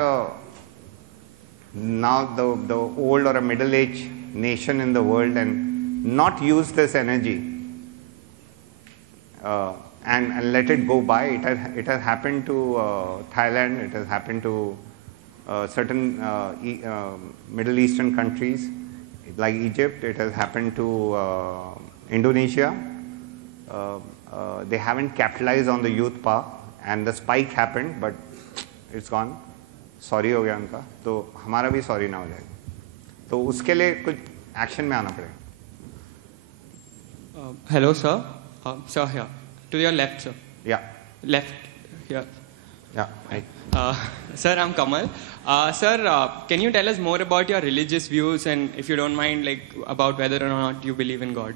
now the old or a middle-aged nation in the world, and not use this energy and let it go by. It has happened to Thailand, it has happened to certain Middle Eastern countries like Egypt, it has happened to Indonesia. They haven't capitalized on the youth power, and the spike happened, but it's gone. Sorry हो गया उनका, तो हमारा भी sorry ना हो जाएगा. तो उसके लिए कुछ action में आना पड़ेगा. Hello, sir. Sir, here. To your left, sir. Yeah. Left, here. Yeah. Right. Sir, I'm Kamal. Sir, can you tell us more about your religious views, and if you don't mind, like about whether or not you believe in God?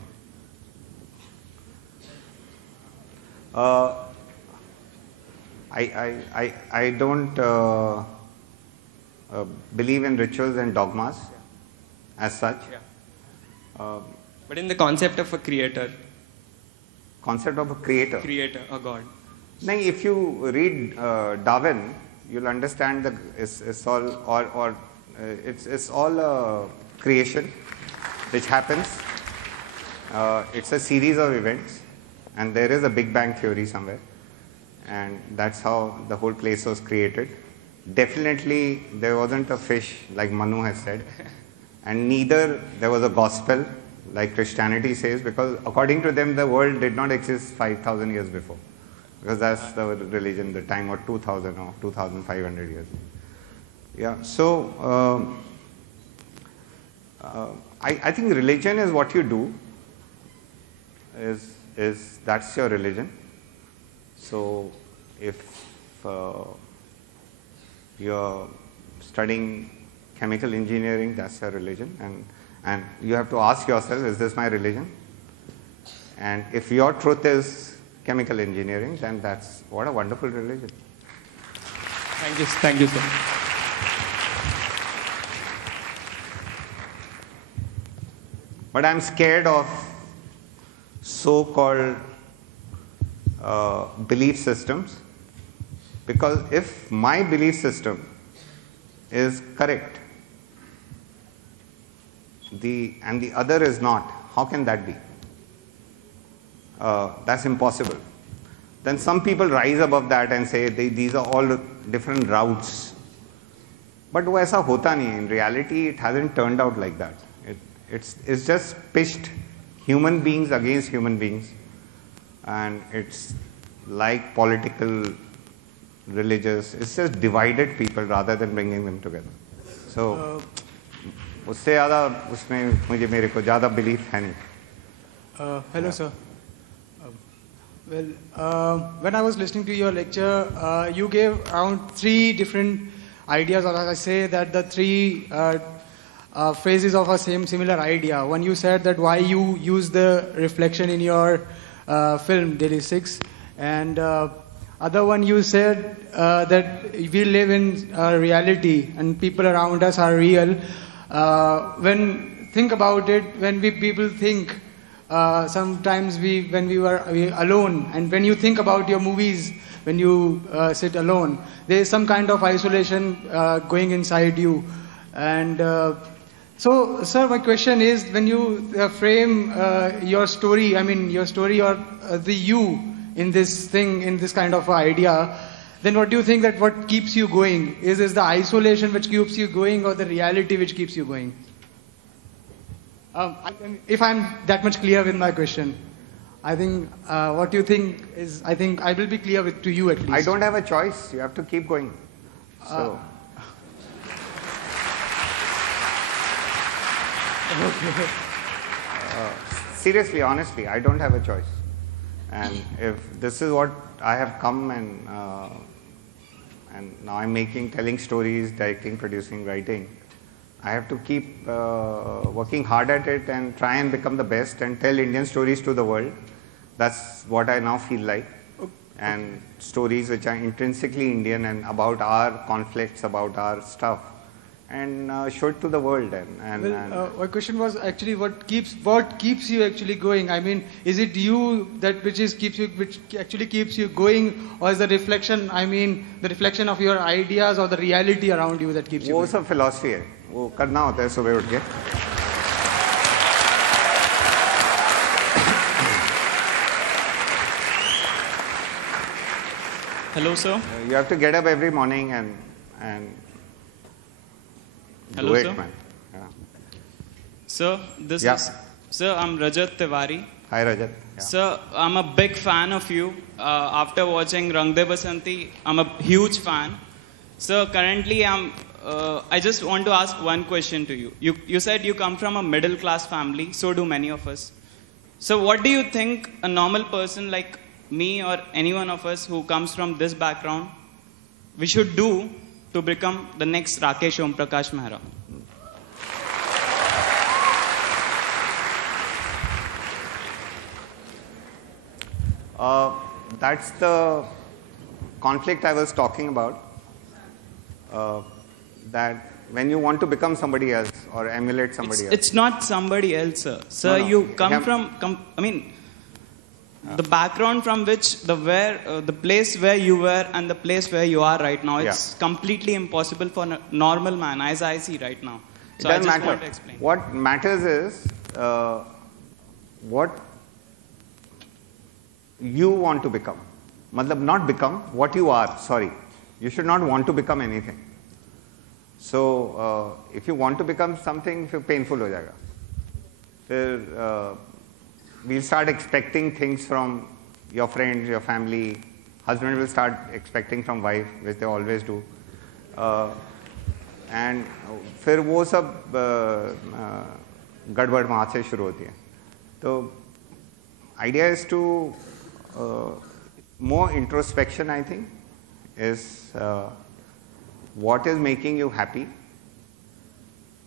I don't believe in rituals and dogmas as such. Yeah. But in the concept of a creator. Concept of a creator. Creator, a God. Now, if you read Darwin, you'll understand that it's all creation which happens. It's a series of events, and there is a Big Bang theory somewhere, and that's how the whole place was created. Definitely there wasn't a fish like Manu has said, and neither there was a gospel like Christianity says, because according to them the world did not exist 5,000 years before, because that's the religion, the time of 2,000 or 2,500 years. Yeah, so I think religion is what you do, is that's your religion. So if you're studying chemical engineering, that's your religion, and you have to ask yourself, is this my religion? And if your truth is chemical engineering, then that's what a wonderful religion. Thank you, sir. But I'm scared of so-called belief systems, because if my belief system is correct, and the other is not, how can that be? That's impossible. Then some people rise above that and say these are all different routes. But वो ऐसा होता नहीं. In reality, it hasn't turned out like that. It's just pitched human beings against human beings, and it's like political, religious. It's just divided people rather than bringing them together. So उससे ज़्यादा उसमें मुझे मेरे को ज़्यादा belief है नहीं. Hello, sir. When I was listening to your lecture, you gave around 3 different ideas, or I say that the 3 phases of a similar idea. One, you said that why you use the reflection in your film Daily 6, and other one you said that we live in reality and people around us are real. Think about it, when people think, sometimes when we were alone, and when you think about your movies, when you sit alone, there is some kind of isolation going inside you. And so, sir, my question is, when you frame your story, your story or the you in this thing, in this kind of idea, then what do you think that what keeps you going? Is the isolation which keeps you going, or the reality which keeps you going? If I'm that much clear with my question. I think what you think is, I think I will be clear to you at least. I don't have a choice. You have to keep going. So. Seriously, honestly, I don't have a choice. And if this is what I have come and now I'm telling stories, directing, producing, writing, I have to keep working hard at it and try and become the best and tell Indian stories to the world. That's what I now feel like. And stories which are intrinsically Indian and about our conflicts, about our stuff, and show it to the world. My question was actually what keeps you actually going? I mean, is it you which actually keeps you going, or is the reflection? I mean, the reflection of your ideas or the reality around you that keeps you going? वो सब philosophy है. वो करना होता है सुबह उठ के. Hello, sir. You have to get up every morning and Hello, do it, sir. man. Yeah. Sir, Sir, I'm Rajat Tiwari. Hi, Rajat. Yeah. Sir, I'm a big fan of you. After watching Rang De Basanti, I'm a huge fan. Sir, currently I just want to ask one question to you. You said you come from a middle class family, so do many of us. So what do you think a normal person like me or any one of us who comes from this background, we should do to become the next Rakeysh Omprakash Mehra? That's the conflict I was talking about. That when you want to become somebody else or emulate somebody else. It's not somebody else, sir. Sir, no. You come from, the background from which, the place where you were and the place where you are right now, it's completely impossible for a normal man, as I see right now. So it doesn't I just matter. want to explain. What matters is what you want to become. Matlab not become, what you are, sorry. You should not want to become anything. So, if you want to become something, फिर painful हो जाएगा. फिर we'll start expecting things from your friends, your family. Husband will start expecting from wife, which they always do. And फिर वो सब गड़बड़ वहाँ से शुरू होती है. तो idea is to more introspection, I think, is what is making you happy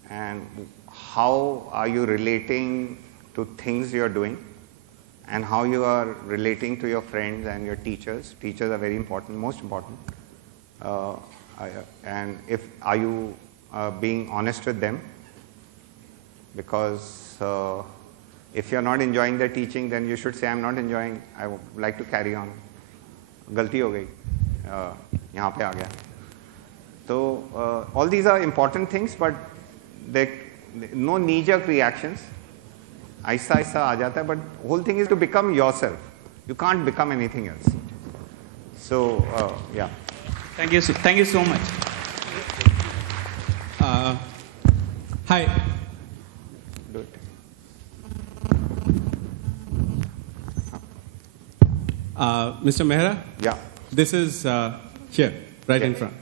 and how are you relating to things you are doing and how you are relating to your friends and your teachers. Teachers are very important, most important. And are you being honest with them? Because if you are not enjoying the teaching, then you should say, I'm not enjoying, I would like to carry on. गलती हो गई, यहाँ पे आ गया. So all these are important things, but no knee-jerk reactions. Aahista Aahista आ जाता है, but whole thing is to become yourself. You can't become anything else. So yeah. Thank you so much. Hi. Do it. Mr. Mehra? Yeah. This is here, right in front.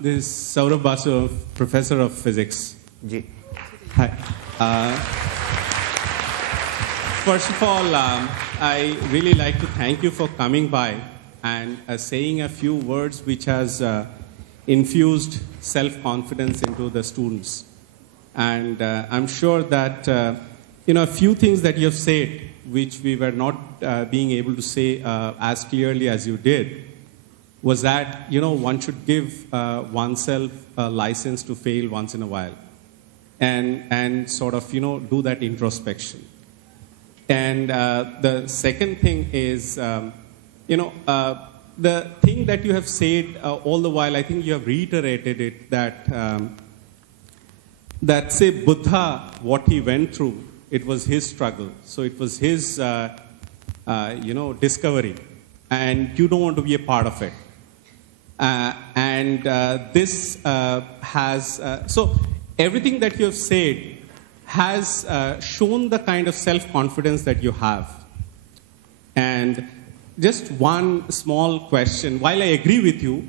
This is Saurabh Basu, Professor of Physics. Ji. Hi. First of all, I really like to thank you for coming by and saying a few words which has infused self-confidence into the students. And I'm sure that, a few things that you have said which we were not being able to say as clearly as you did, was that, one should give oneself a license to fail once in a while and sort of, do that introspection. And the second thing is, the thing that you have said all the while, I think you have reiterated it, that say Buddha, what he went through, it was his struggle. So it was his, discovery. And you don't want to be a part of it. This has, so everything that you have said has shown the kind of self-confidence that you have. And just one small question. While I agree with you,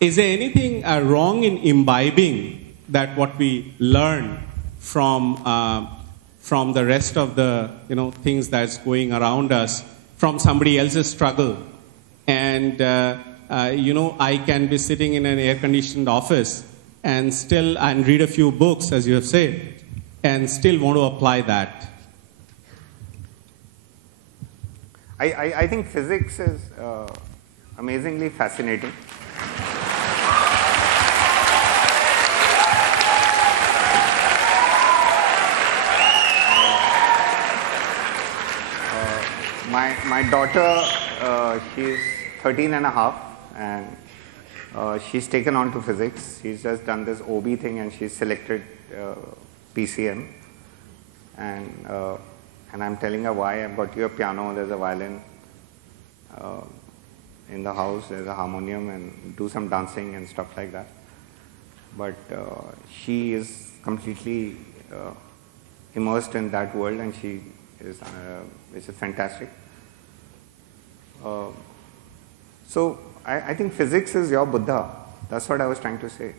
is there anything wrong in imbibing that what we learn from the rest of the things that's going around us, from somebody else's struggle? And I can be sitting in an air-conditioned office and read a few books, as you have said, and still want to apply that. I think physics is amazingly fascinating. My daughter, she's 13 and a half, and she's taken on to physics. She's just done this OB thing, and she's selected PCM. And I'm telling her why. I've got you a piano, there's a violin in the house, there's a harmonium, and do some dancing and stuff like that. But she is completely immersed in that world, and she is, which is fantastic. So I think physics is your Buddha. That's what I was trying to say.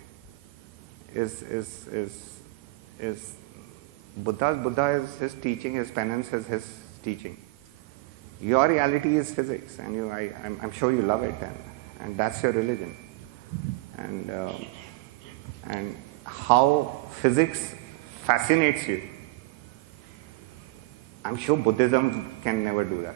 Buddha is his teaching, his penance is his teaching. Your reality is physics, and I'm sure you love it, and that's your religion. And how physics fascinates you, I'm sure Buddhism can never do that.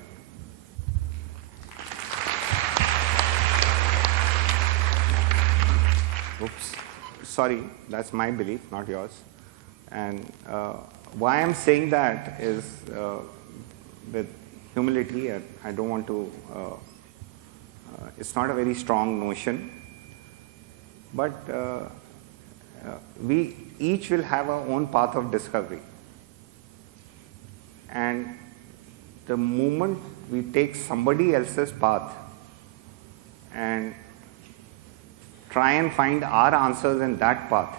Oops, sorry, that's my belief, not yours. And why I'm saying that is with humility. I don't want to, it's not a very strong notion, but we each will have our own path of discovery. And the moment we take somebody else's path and try and find our answers in that path,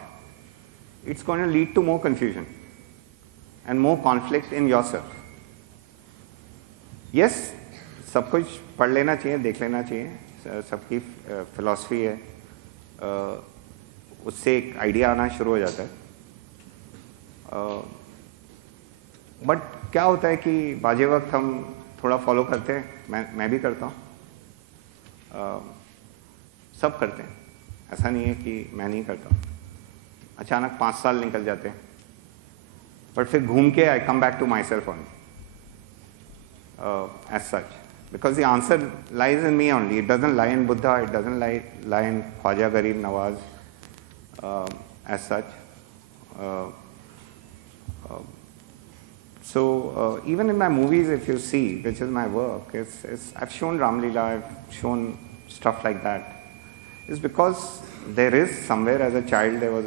it's going to lead to more confusion and more conflict in yourself. Yes, सब कुछ पढ़ लेना चाहिए, देख लेना चाहिए, सबकी philosophy है, उससे एक idea आना शुरू हो जाता है. But क्या होता है कि बाजे वक्त हम थोड़ा follow करते हैं, मैं भी करता हूँ, सब करते हैं, ऐसा नहीं है कि मैं नहीं करता. अचानक 5 साल निकल जाते हैं, but फिर घूम के I come back to myself only, as such, because the answer lies in me only. It doesn't lie in Buddha, it doesn't lie in Khwaja Garib Nawaz, as such. So even in my movies, if you see, which is my work, I've shown Ram Leela, I've shown stuff like that. It's because there is somewhere as a child there was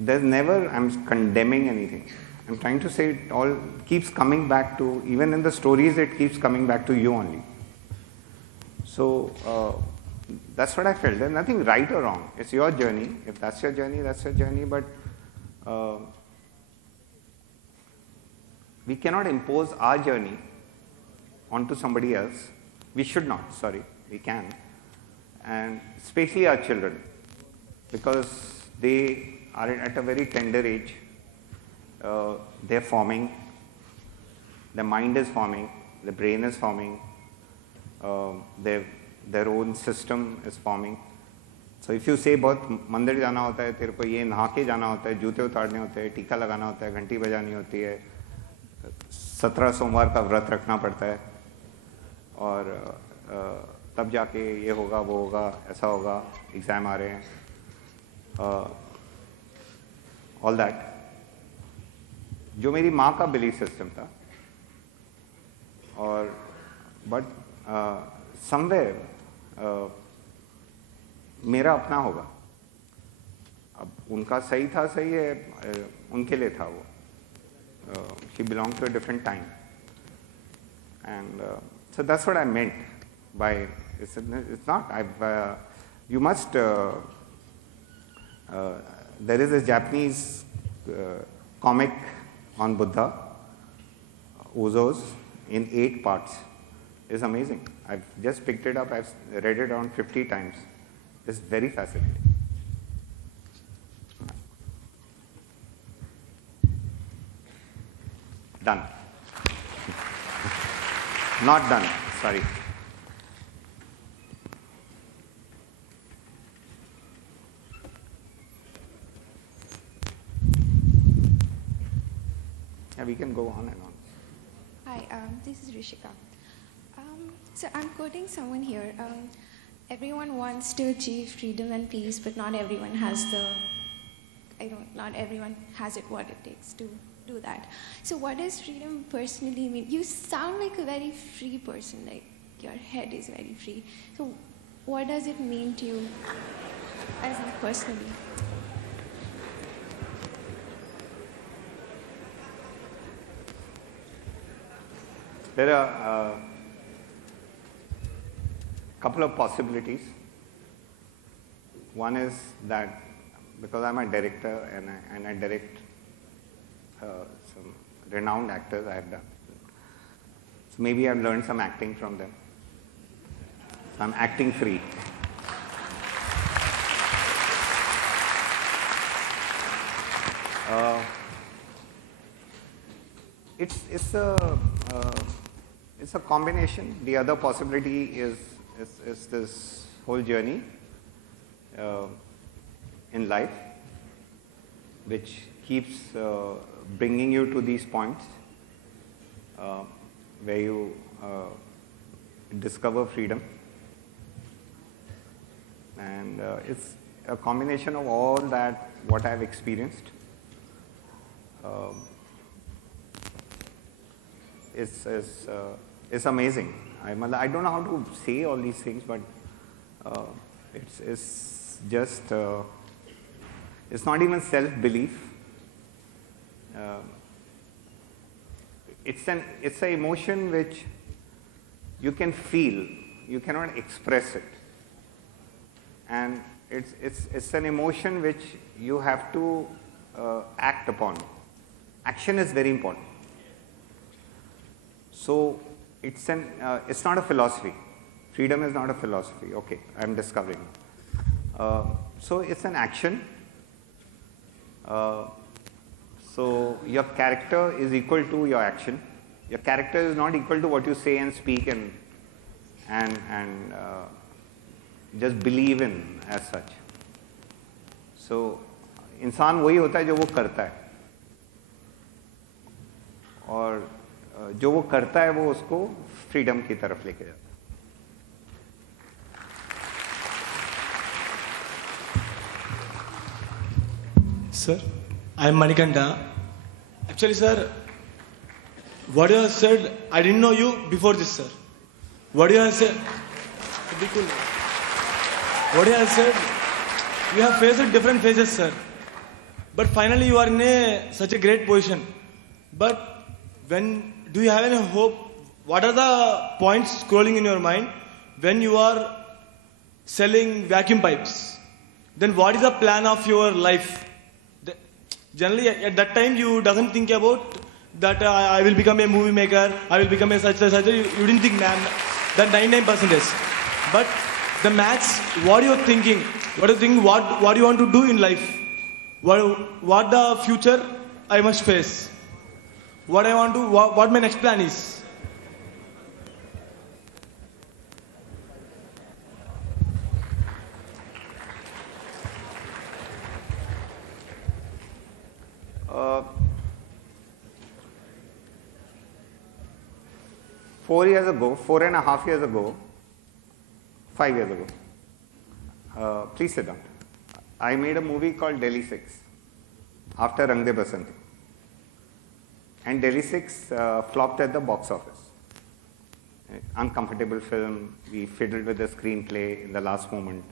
there's never, I'm condemning anything. I'm trying to say it all keeps coming back to, even in the stories it keeps coming back to you only. So that's what I felt. There's nothing right or wrong. It's your journey. If that's your journey, that's your journey. But we cannot impose our journey onto somebody else. We should not, sorry, we can. And especially our children, because they are at a very tender age. They're forming, their mind is forming, the brain is forming, their own system is forming. So if you say बहुत मंदिर जाना होता है, तेरे को ये नहा के जाना होता है, जूते उतारने होते हैं, टीका लगाना होता है, घंटी बजानी होती है, 17 सोमवार का व्रत रखना पड़ता है, और तब जाके ये होगा, वो होगा, ऐसा होगा, एग्जाम आ रहे हैं, all that. जो मेरी माँ का बिलीफ सिस्टम था, और बट समवेयर मेरा अपना होगा. अब उनका सही था, सही है, उनके लिए था वो. She belonged to a different time, and so that's what I meant by it's not. You must there is a Japanese comic on Buddha, Uzos, in 8 parts. It's amazing. I've just picked it up. I've read it around 50 times. It's very fascinating. Done. Not done, sorry. Yeah, we can go on and on. Hi, this is Rishika. So I'm quoting someone here. Everyone wants to achieve freedom and peace, but not everyone has not everyone has what it takes to do that. So what does freedom personally mean? You sound like a very free person, like your head is very free. So what does it mean to you as in personally? There are a couple of possibilities. One is that because I'm a director and I direct some renowned actors I have done. So maybe I've learned some acting from them. So I'm acting free. It's a combination. The other possibility is this whole journey in life, which keeps bringing you to these points where you discover freedom. And it's a combination of all that, what I've experienced. It's amazing. I don't know how to say all these things, but it's just, it's not even self-belief. It's an emotion which you can feel, you cannot express it. And it's an emotion which you have to act upon. Action is very important. So it's not a philosophy. Freedom is not a philosophy. Okay, I'm discovering. So it's an action. So your character is equal to your action. Your character is not equal to what you say and speak and just believe in as such. So इंसान वही होता है जो वो करता है, और जो वो करता है वो उसको फ्रीडम की तरफ लेके जाता है. Sir, I am Manikanta. Actually, sir, what you have said, I didn't know you before this, sir. What you have said, what you have said, you have faced different phases, sir. But finally, you are in such a great position. But when do you have any hope? What are the points scrolling in your mind when you are selling vacuum pipes? Then what is the plan of your life? Generally, at that time, you doesn't think about that I will become a movie maker, I will become a such. You didn't think that 99%. But the max, what you are thinking? What do you think? What do you want to do in life? What the future I must face? What I want to? What my next plan is? Four years ago, 4.5 years ago, 5 years ago, please sit down. I made a movie called Delhi 6 after Rang De Basanti. And Delhi 6 flopped at the box office. Uncomfortable film, we fiddled with the screenplay in the last moment.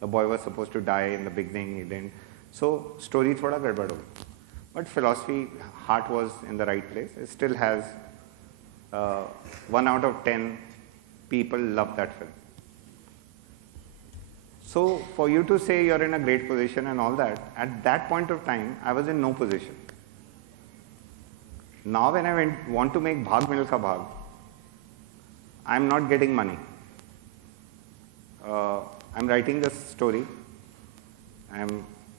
The boy was supposed to die in the beginning, he didn't. So, story thoda gadbad ho gaya. But philosophy, heart was in the right place. It still has 1 out of 10 people love that film. So for you to say you're in a great position and all that, at that point of time, I was in no position. Now when I want to make Bhag Milkha Bhag, I'm not getting money. I'm writing this story.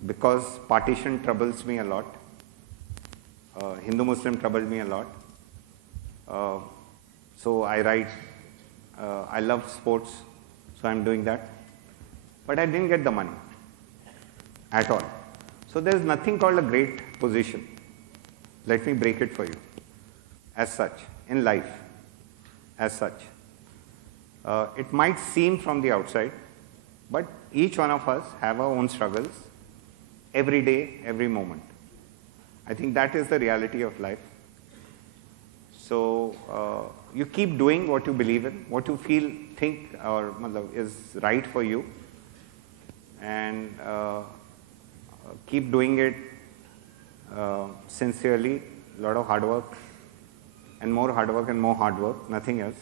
Because partition troubles me a lot. Hindu-Muslim troubled me a lot. So I write. I love sports, so I'm doing that. But I didn't get the money at all. So there's nothing called a great position. Let me break it for you. As such, in life, as such. It might seem from the outside, but each one of us have our own struggles every day, every moment. I think that is the reality of life. So you keep doing what you believe in, what you feel, think or is right for you, and keep doing it sincerely, a lot of hard work, and more hard work and more hard work, nothing else.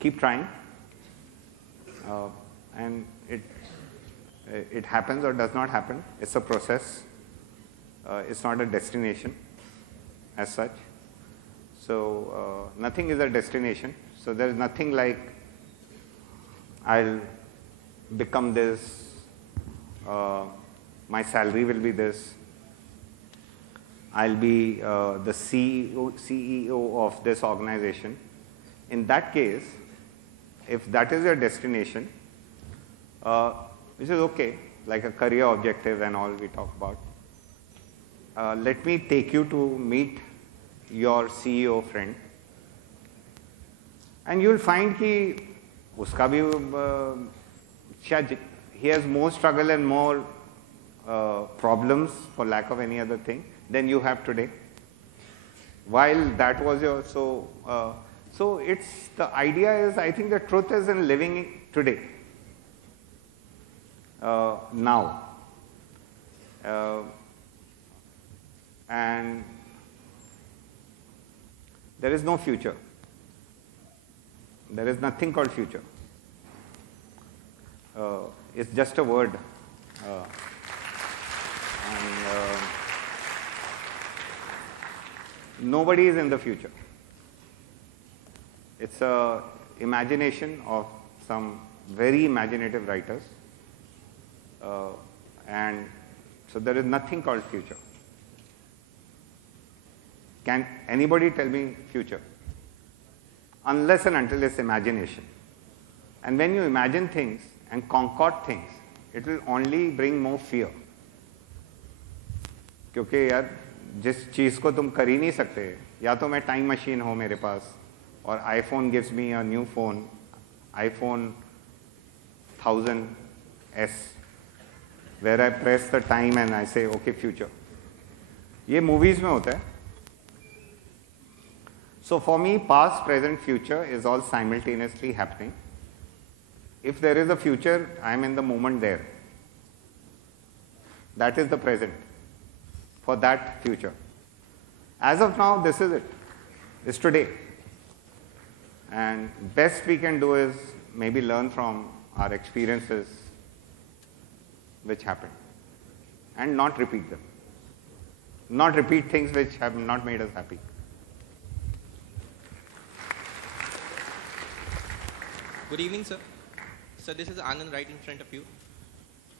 Keep trying, and it happens or does not happen. It's a process. It's not a destination as such. So nothing is a destination. So there is nothing like I'll become this, my salary will be this, I'll be the CEO of this organization. In that case, if that is your destination, which is okay, like a career objective and all we talk about, let me take you to meet your CEO friend, and you'll find कि उसका भी he has more struggle and more problems, for lack of any other thing, than you have today. While that was your so it's the idea is, I think the truth is in living today, now, and there is no future. There is nothing called future. It's just a word. Nobody is in the future. It's a imagination of some very imaginative writers, and so there is nothing called future. Can anybody tell me future? Unless and until it's imagination. And when you imagine things and concoct things, it will only bring more fear. क्योंकि यार जिस चीज़ को तुम कर ही नहीं सकते, या तो मैं टाइम मशीन हो मेरे पास, और iPhone gives me a new phone, iPhone 1000s, where I press the time and I say, okay, future. ये movies में होता है. So for me, past, present, future is all simultaneously happening. If there is a future, I am in the moment there. That is the present for that future. As of now, this is it. It's today. And best we can do is maybe learn from our experiences which happened and not repeat them. Not repeat things which have not made us happy. Good evening, sir. Sir, this is Anand right in front of you.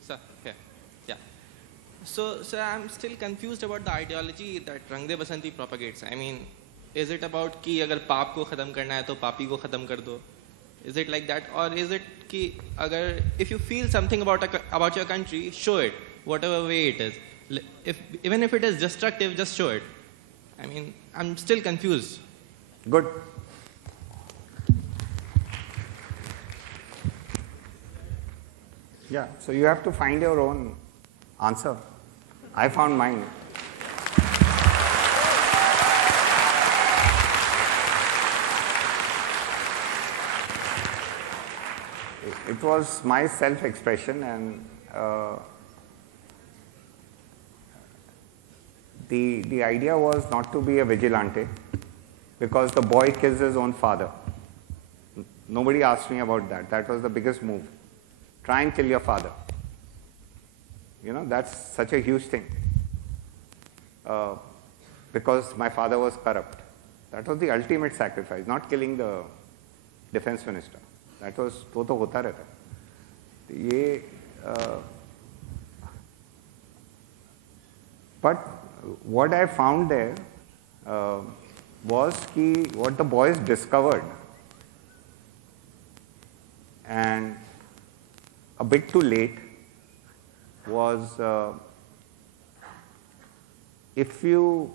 Sir, here. Yeah. So, sir, I'm still confused about the ideology that Rang De Basanti propagates. I mean, is it about कि अगर पाप को खत्म करना है तो पापी को खत्म कर दो? Is it like that, or is it कि अगर if you feel something about your country, show it, whatever way it is. Even if it is destructive, just show it. I mean, I'm still confused. Good. Yeah, so you have to find your own answer. I found mine. It was my self-expression, and the idea was not to be a vigilante, because the boy kills his own father. Nobody asked me about that. That was the biggest move. Try and kill your father. You know, that's such a huge thing. Because my father was corrupt. That was the ultimate sacrifice, not killing the defense minister. That was, वो तो होता रहता है. ये, but what I found there was कि what the boys discovered, and a bit too late, was if you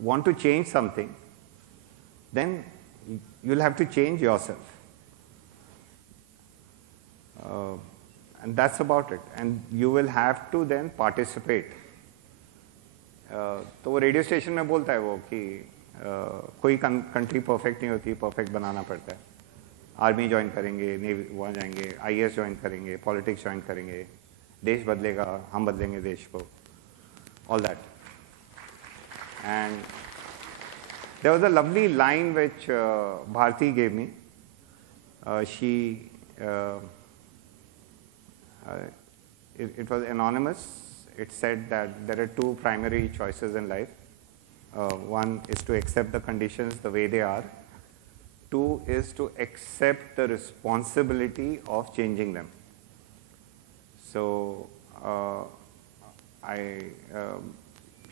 want to change something, then you'll have to change yourself. And that's about it. And you will have to then participate. तो वो radio station में बोलता है वो कि कोई country perfect नहीं होती, परफेक्ट बनाना पड़ता है. आर्मी ज्वाइन करेंगे, नेवी वहाँ जाएंगे, IAS ज्वाइन करेंगे, पॉलिटिक्स ज्वाइन करेंगे, देश बदलेगा, हम बदलेंगे देश को, all that. And there was a lovely line which Bharti gave me. It was anonymous. It said that there are two primary choices in life. One is to accept the conditions the way they are. Two is to accept the responsibility of changing them. So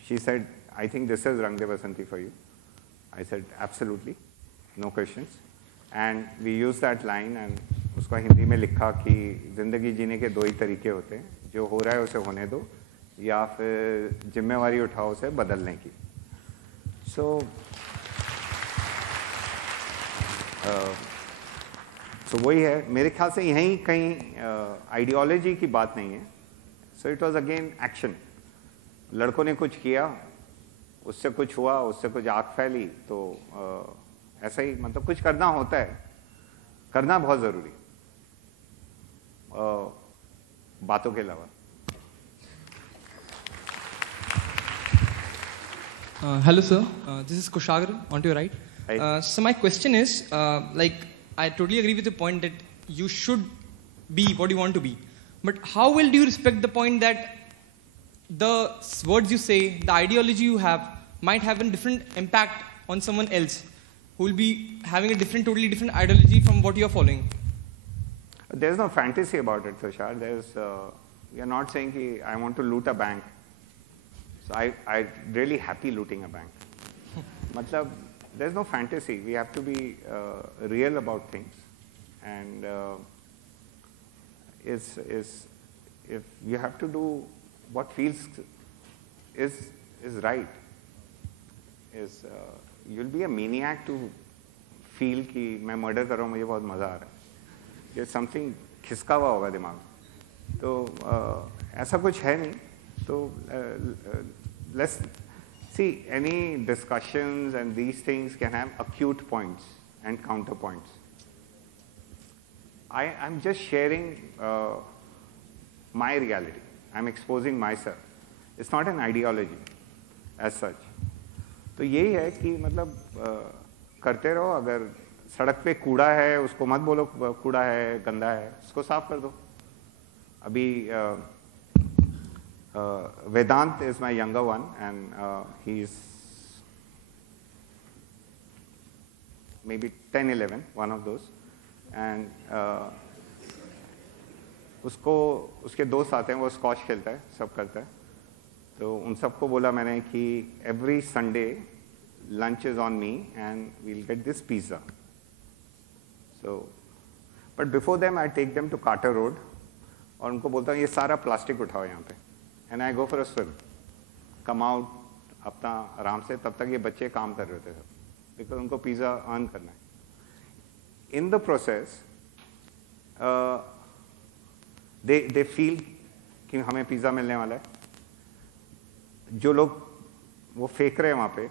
she said, I think this is Rang De Basanti for you. I said, absolutely, no questions. And we used that line and उसका हिंदी में लिखा कि जिंदगी जीने के दो ही तरीके होते हैं, जो हो रहा है उसे होने दो या फिर जिम्मेवारी उठाओ उसे बदलने की. So वही है, मेरे ख्याल से यहीं कहीं आइडियोलॉजी की बात नहीं है. So it was again action. लड़कों ने कुछ किया, उससे कुछ हुआ, उससे कुछ आग फैली, तो ऐसा ही मतलब कुछ करना होता है, करना बहुत ज़रूरी, बातों के अलावा. Hello sir, this is Kushagar, on to your right. So my question is, like I totally agree with the point that you should be what you want to be, but how well do you respect the point that the words you say, the ideology you have might have a different impact on someone else who will be having a different, totally different ideology from what you are following? There's no fantasy about it, Tushar. We are not saying कि I want to loot a bank. So I'm really happy looting a bank. मतलब, there's no fantasy. We have to be real about things. And if you have to do what feels is right, you'll be a maniac to feel कि मैं murder कर रहा हूँ, मुझे बहुत मजा आ रहा है. There's something खिसका हुआ होगा दिमाग. तो ऐसा कुछ है नहीं. तो let's see, any discussions and these things can have acute points and counterpoints. I'm just sharing my reality. I'm exposing myself. It's not an ideology as such. तो यही है कि मतलब करते रहो. अगर सड़क पे कूड़ा है उसको मत बोलो कूड़ा है, गंदा है, उसको साफ कर दो. अभी Vedant is my younger one, and he's maybe 10, 11, one of those. And उसके दोस्त आते हैं, वो स्कॉच खेलता है, सब करता है. तो उन सबको बोला मैंने कि every Sunday lunch is on me and we'll get this pizza. So, but before them I take them to Carter Road और उनको बोलता हूँ ये सारा प्लास्टिक उठाओ यहाँ पे. And I go for a swim, come out अपना आराम से. तब तक ये बच्चे काम कर रहे थे सब, because उनको पिज़्ज़ा अर्न करना है. In the process, they feel कि हमें पिज़्ज़ा मिलने वाला है. जो लोग वो फेंक रहे हैं वहाँ पे,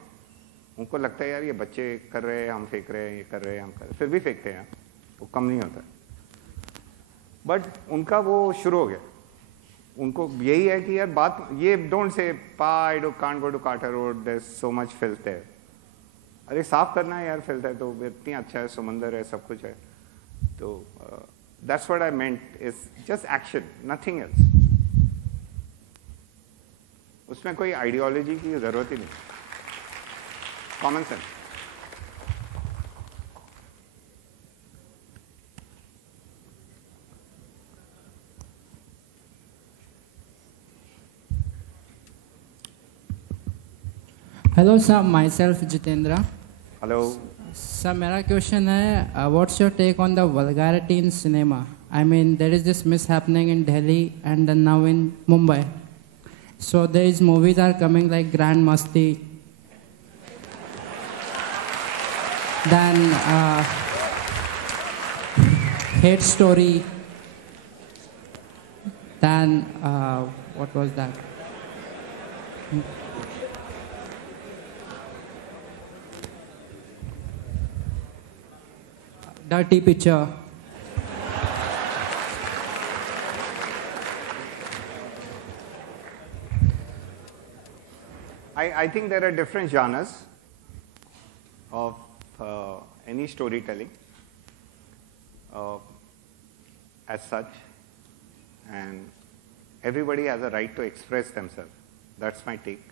उनको लगता है यार ये बच्चे कर रहे हैं, हम फेंक रहे हैं, ये कर रहे हैं, हम कर रहे हैं, फिर भी फेंकते हैं. वो कम नहीं होता. बट उनका वो शुरू हो गया. उनको यही है कि यार बात ये डोंट से पा I do can't go to Carter Road, there is so much filth there. अरे साफ करना है यार फिल्टर, तो इतनी अच्छा है, समंदर है, सब कुछ है. तो that's what I meant, is just action, nothing else. उसमें कोई आइडियोलॉजी की जरूरत ही नहीं. Common sense. Hello sir, myself Jitendra. Hello. Sir, मेरा क्वेश्चन है, what's your take on the vulgarity in cinema? I mean, there is this mishappening in Delhi and then now in Mumbai. So these movies are coming like Grand Masti, then Hate Story, then what was that? Dirty Picture. I think there are different genres of any storytelling as such, and everybody has a right to express themselves. That's my take.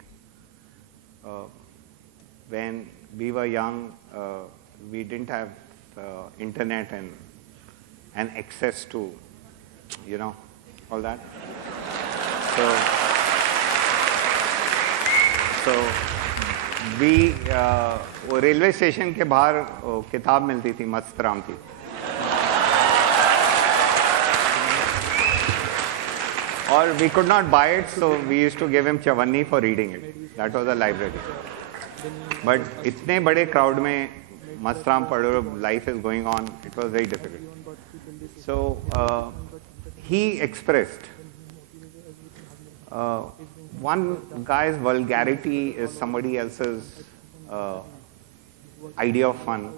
When we were young, we didn't have internet and access to, all that. So we वो railway station के बाहर किताब मिलती थी, मस्त राम की. Or we could not buy it, so we used to give him chavanni for reading it. That was a library. But इतने बड़े crowd में Mastram Paduro, life is going on, it was very difficult. So he expressed, one guy's vulgarity is somebody else's idea of fun,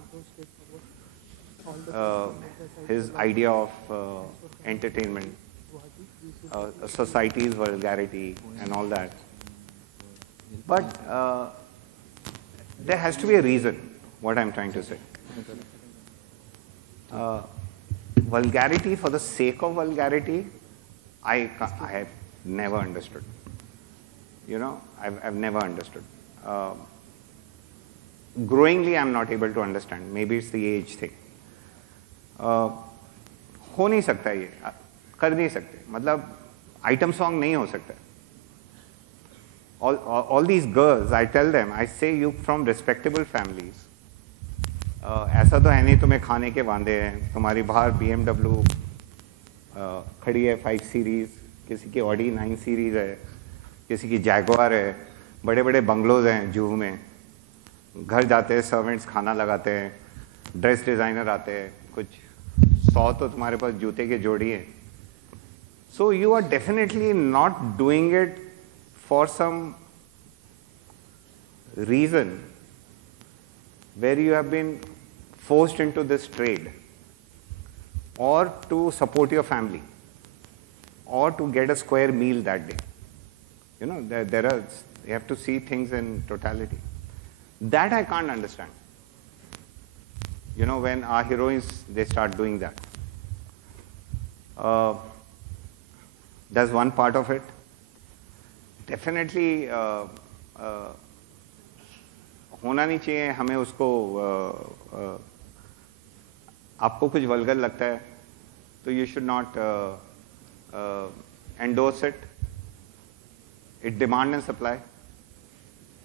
his idea of entertainment, society's vulgarity and all that. But there has to be a reason. What I'm trying to say. Vulgarity for the sake of vulgarity, I have never understood. I've never understood. Growingly, I'm not able to understand. Maybe it's the age thing. हो नहीं सकता ये, कर नहीं सकते. मतलब item song नहीं हो सकता. All these girls, I tell them, I say you from respectable families. ऐसा तो है नहीं तुम्हें खाने के वांदे हैं, तुम्हारी बाहर BMW खड़ी है 5 सीरीज, किसी की ऑडी 9 सीरीज है, किसी की जैगवार है, बड़े बड़े बंगलोज हैं जूहू में, घर जाते हैं सर्वेंट्स खाना लगाते हैं, ड्रेस डिज़ाइनर आते हैं, कुछ 100 तो तुम्हारे पास जूते के जोड़ी हैं. So you are definitely not doing it for some reason where you have been forced into this trade, or to support your family, or to get a square meal that day. You have to see things in totality. That I can't understand. When our heroines, they start doing that. That's one part of it. Definitely, होना नहीं चाहिए. हमें उसको आपको कुछ vulgar लगता है तो you should not endorse it. It demand and supply.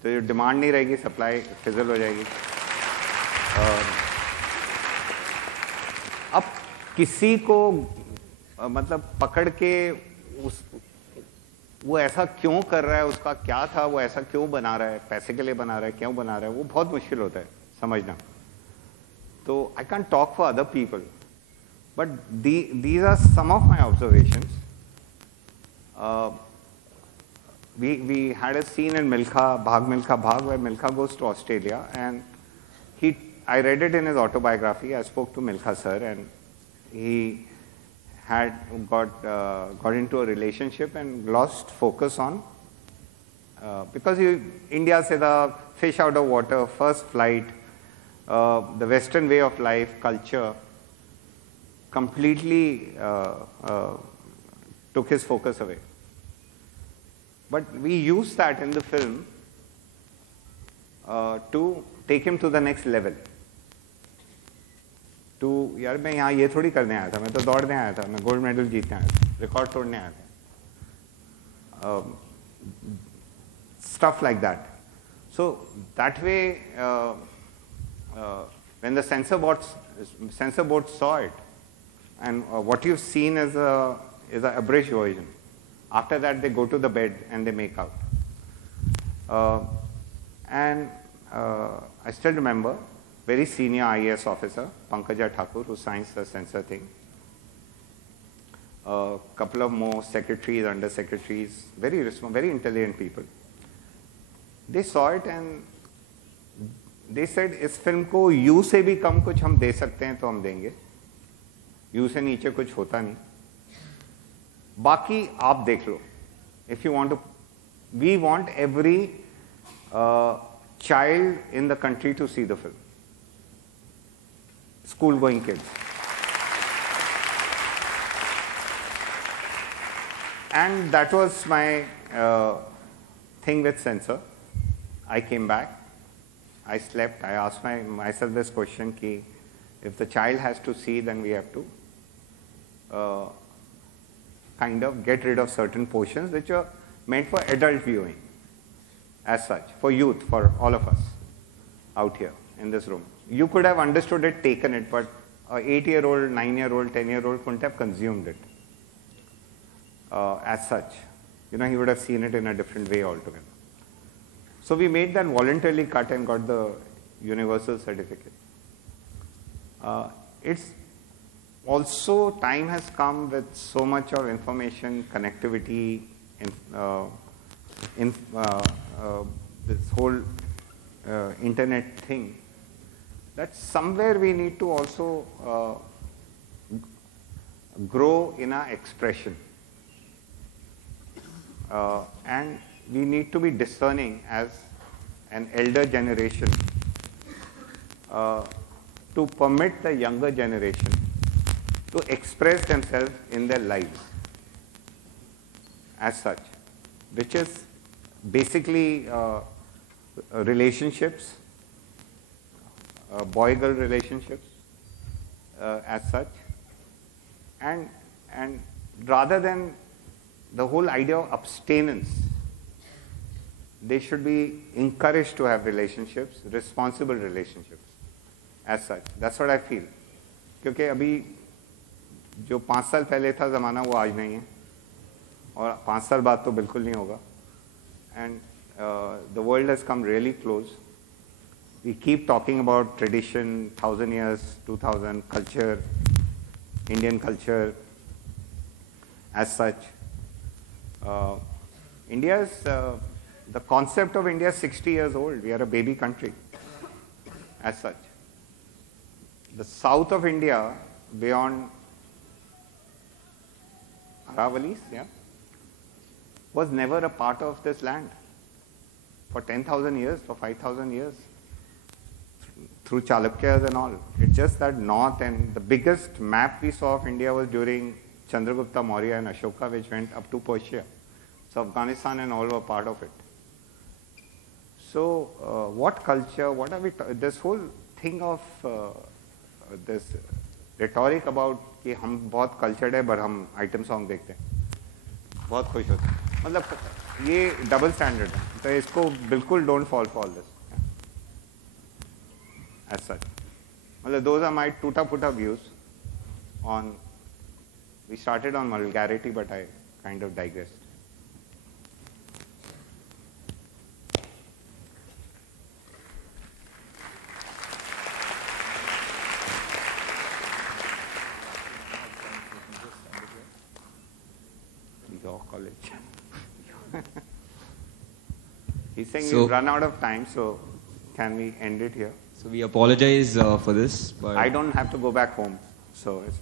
तो जो डिमांड नहीं रहेगी, सप्लाई फिजल हो जाएगी. अब किसी को मतलब पकड़ के वो ऐसा क्यों कर रहा है, उसका क्या था, वो ऐसा क्यों बना रहा है, पैसे के लिए बना रहा है, क्यों बना रहा है, वो बहुत मुश्किल होता है समझना. तो I can talk for other people, but these are some of my observations. we had a scene in Milkha Bhag, where Milkha goes to Australia, and I read it in his autobiography. I spoke to Milkha sir, and he had got into a relationship and lost focus on because India se the fish out of water, first flight, the Western way of life, culture, completely took his focus away. But we used that in the film to take him to the next level. To यार मैं यहाँ ये थोड़ी करने आया था, मैं तो दौड़ने आया था, मैं गोल्ड मेडल जीतने आया था, रिकॉर्ड तोड़ने आया था. Stuff like that. So that way, when the censor board saw it, and what you've seen is a abridged version. After that, they go to the bed and they make out. I still remember very senior IAS officer, Pankaja Thakur, who signs the censor thing. A couple of more secretaries, under secretaries, very intelligent people. They saw it and they said, इस film को U से भी कम कुछ हम दे सकते हैं तो हम देंगे. U से नीचे कुछ होता नहीं. बाकी आप देख लो. If you want to, we want every child in the country to see the film. School-going kids. And that was my thing with censor. I came back. I slept. I asked myself this question: ki, if the child has to see, then we have to kind of get rid of certain portions which are meant for adult viewing, as such, for youth, for all of us out here in this room. You could have understood it, taken it, but an 8-year-old, 9-year-old, 10-year-old couldn't have consumed it as such. You know, he would have seen it in a different way altogether. So we made that voluntarily cut and got the universal certificate. It's also, time has come with so much of information, connectivity, this whole internet thing, that somewhere we need to also grow in our expression. And we need to be discerning as an elder generation to permit the younger generation to express themselves in their lives as such, which is basically relationships, boy-girl relationships as such, and rather than the whole idea of abstinence, they should be encouraged to have relationships, responsible relationships as such. That's what I feel. क्योंकि अभी जो 5 साल पहले था ज़माना वो आज नहीं है और 5 साल बाद तो बिल्कुल नहीं होगा. And the world has come really close. We keep talking about tradition, 1,000 years, 2,000, culture, Indian culture as such. India's, the concept of India is 60 years old. We are a baby country as such. The south of India, beyond Aravallis, was never a part of this land for 10,000 years, for 5,000 years, through Chalukyas and all. It's just that north, and the biggest map we saw of India was during Chandragupta Maurya and Ashoka, which went up to Persia. So Afghanistan and all were part of it. So what culture, what are we, this whole thing of this rhetoric about कि हम बहुत cultured है पर हम item song देखते हैं, बहुत खुश होते हैं, मतलब ये double standard है, तो इसको बिल्कुल don't fall for all this as such. मतलब those are my tuta-puta views on, we started on vulgarity but I kind of digressed. College. He's saying we've run out of time, so can we end it here? So we apologize for this, but I don't have to go back home, so it's,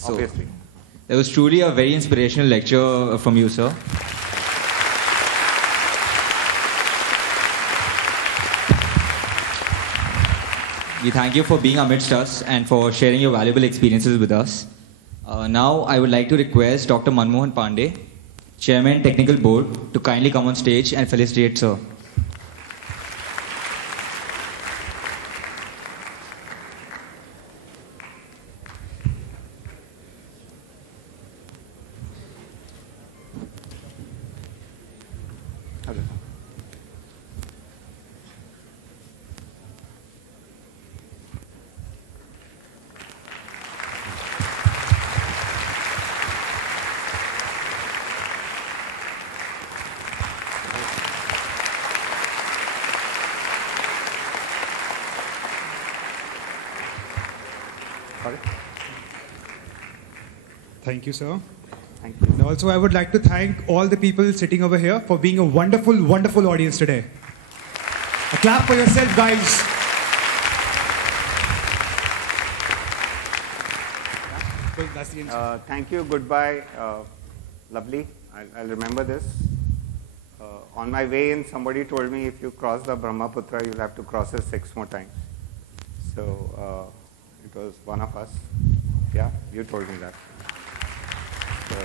so obviously. It was truly a very inspirational lecture from you, sir. we thank you for being amidst us and for sharing your valuable experiences with us. Now, I would like to request Dr. Manmohan Pandey, Chairman Technical Board, to kindly come on stage and felicitate sir. Thank you, sir. Thank you. And also, I would like to thank all the people sitting over here for being a wonderful, wonderful audience today. A clap for yourself, guys. Well, that's the end. Thank you. Goodbye. Lovely. I'll remember this. On my way in, somebody told me if you cross the Brahmaputra, you'll have to cross it 6 more times. So it was one of us. Yeah, you told me that. So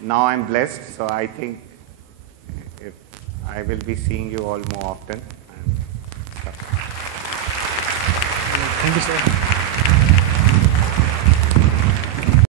now I'm blessed. So I think if I will be seeing you all more often. And stuff. Thank you, sir.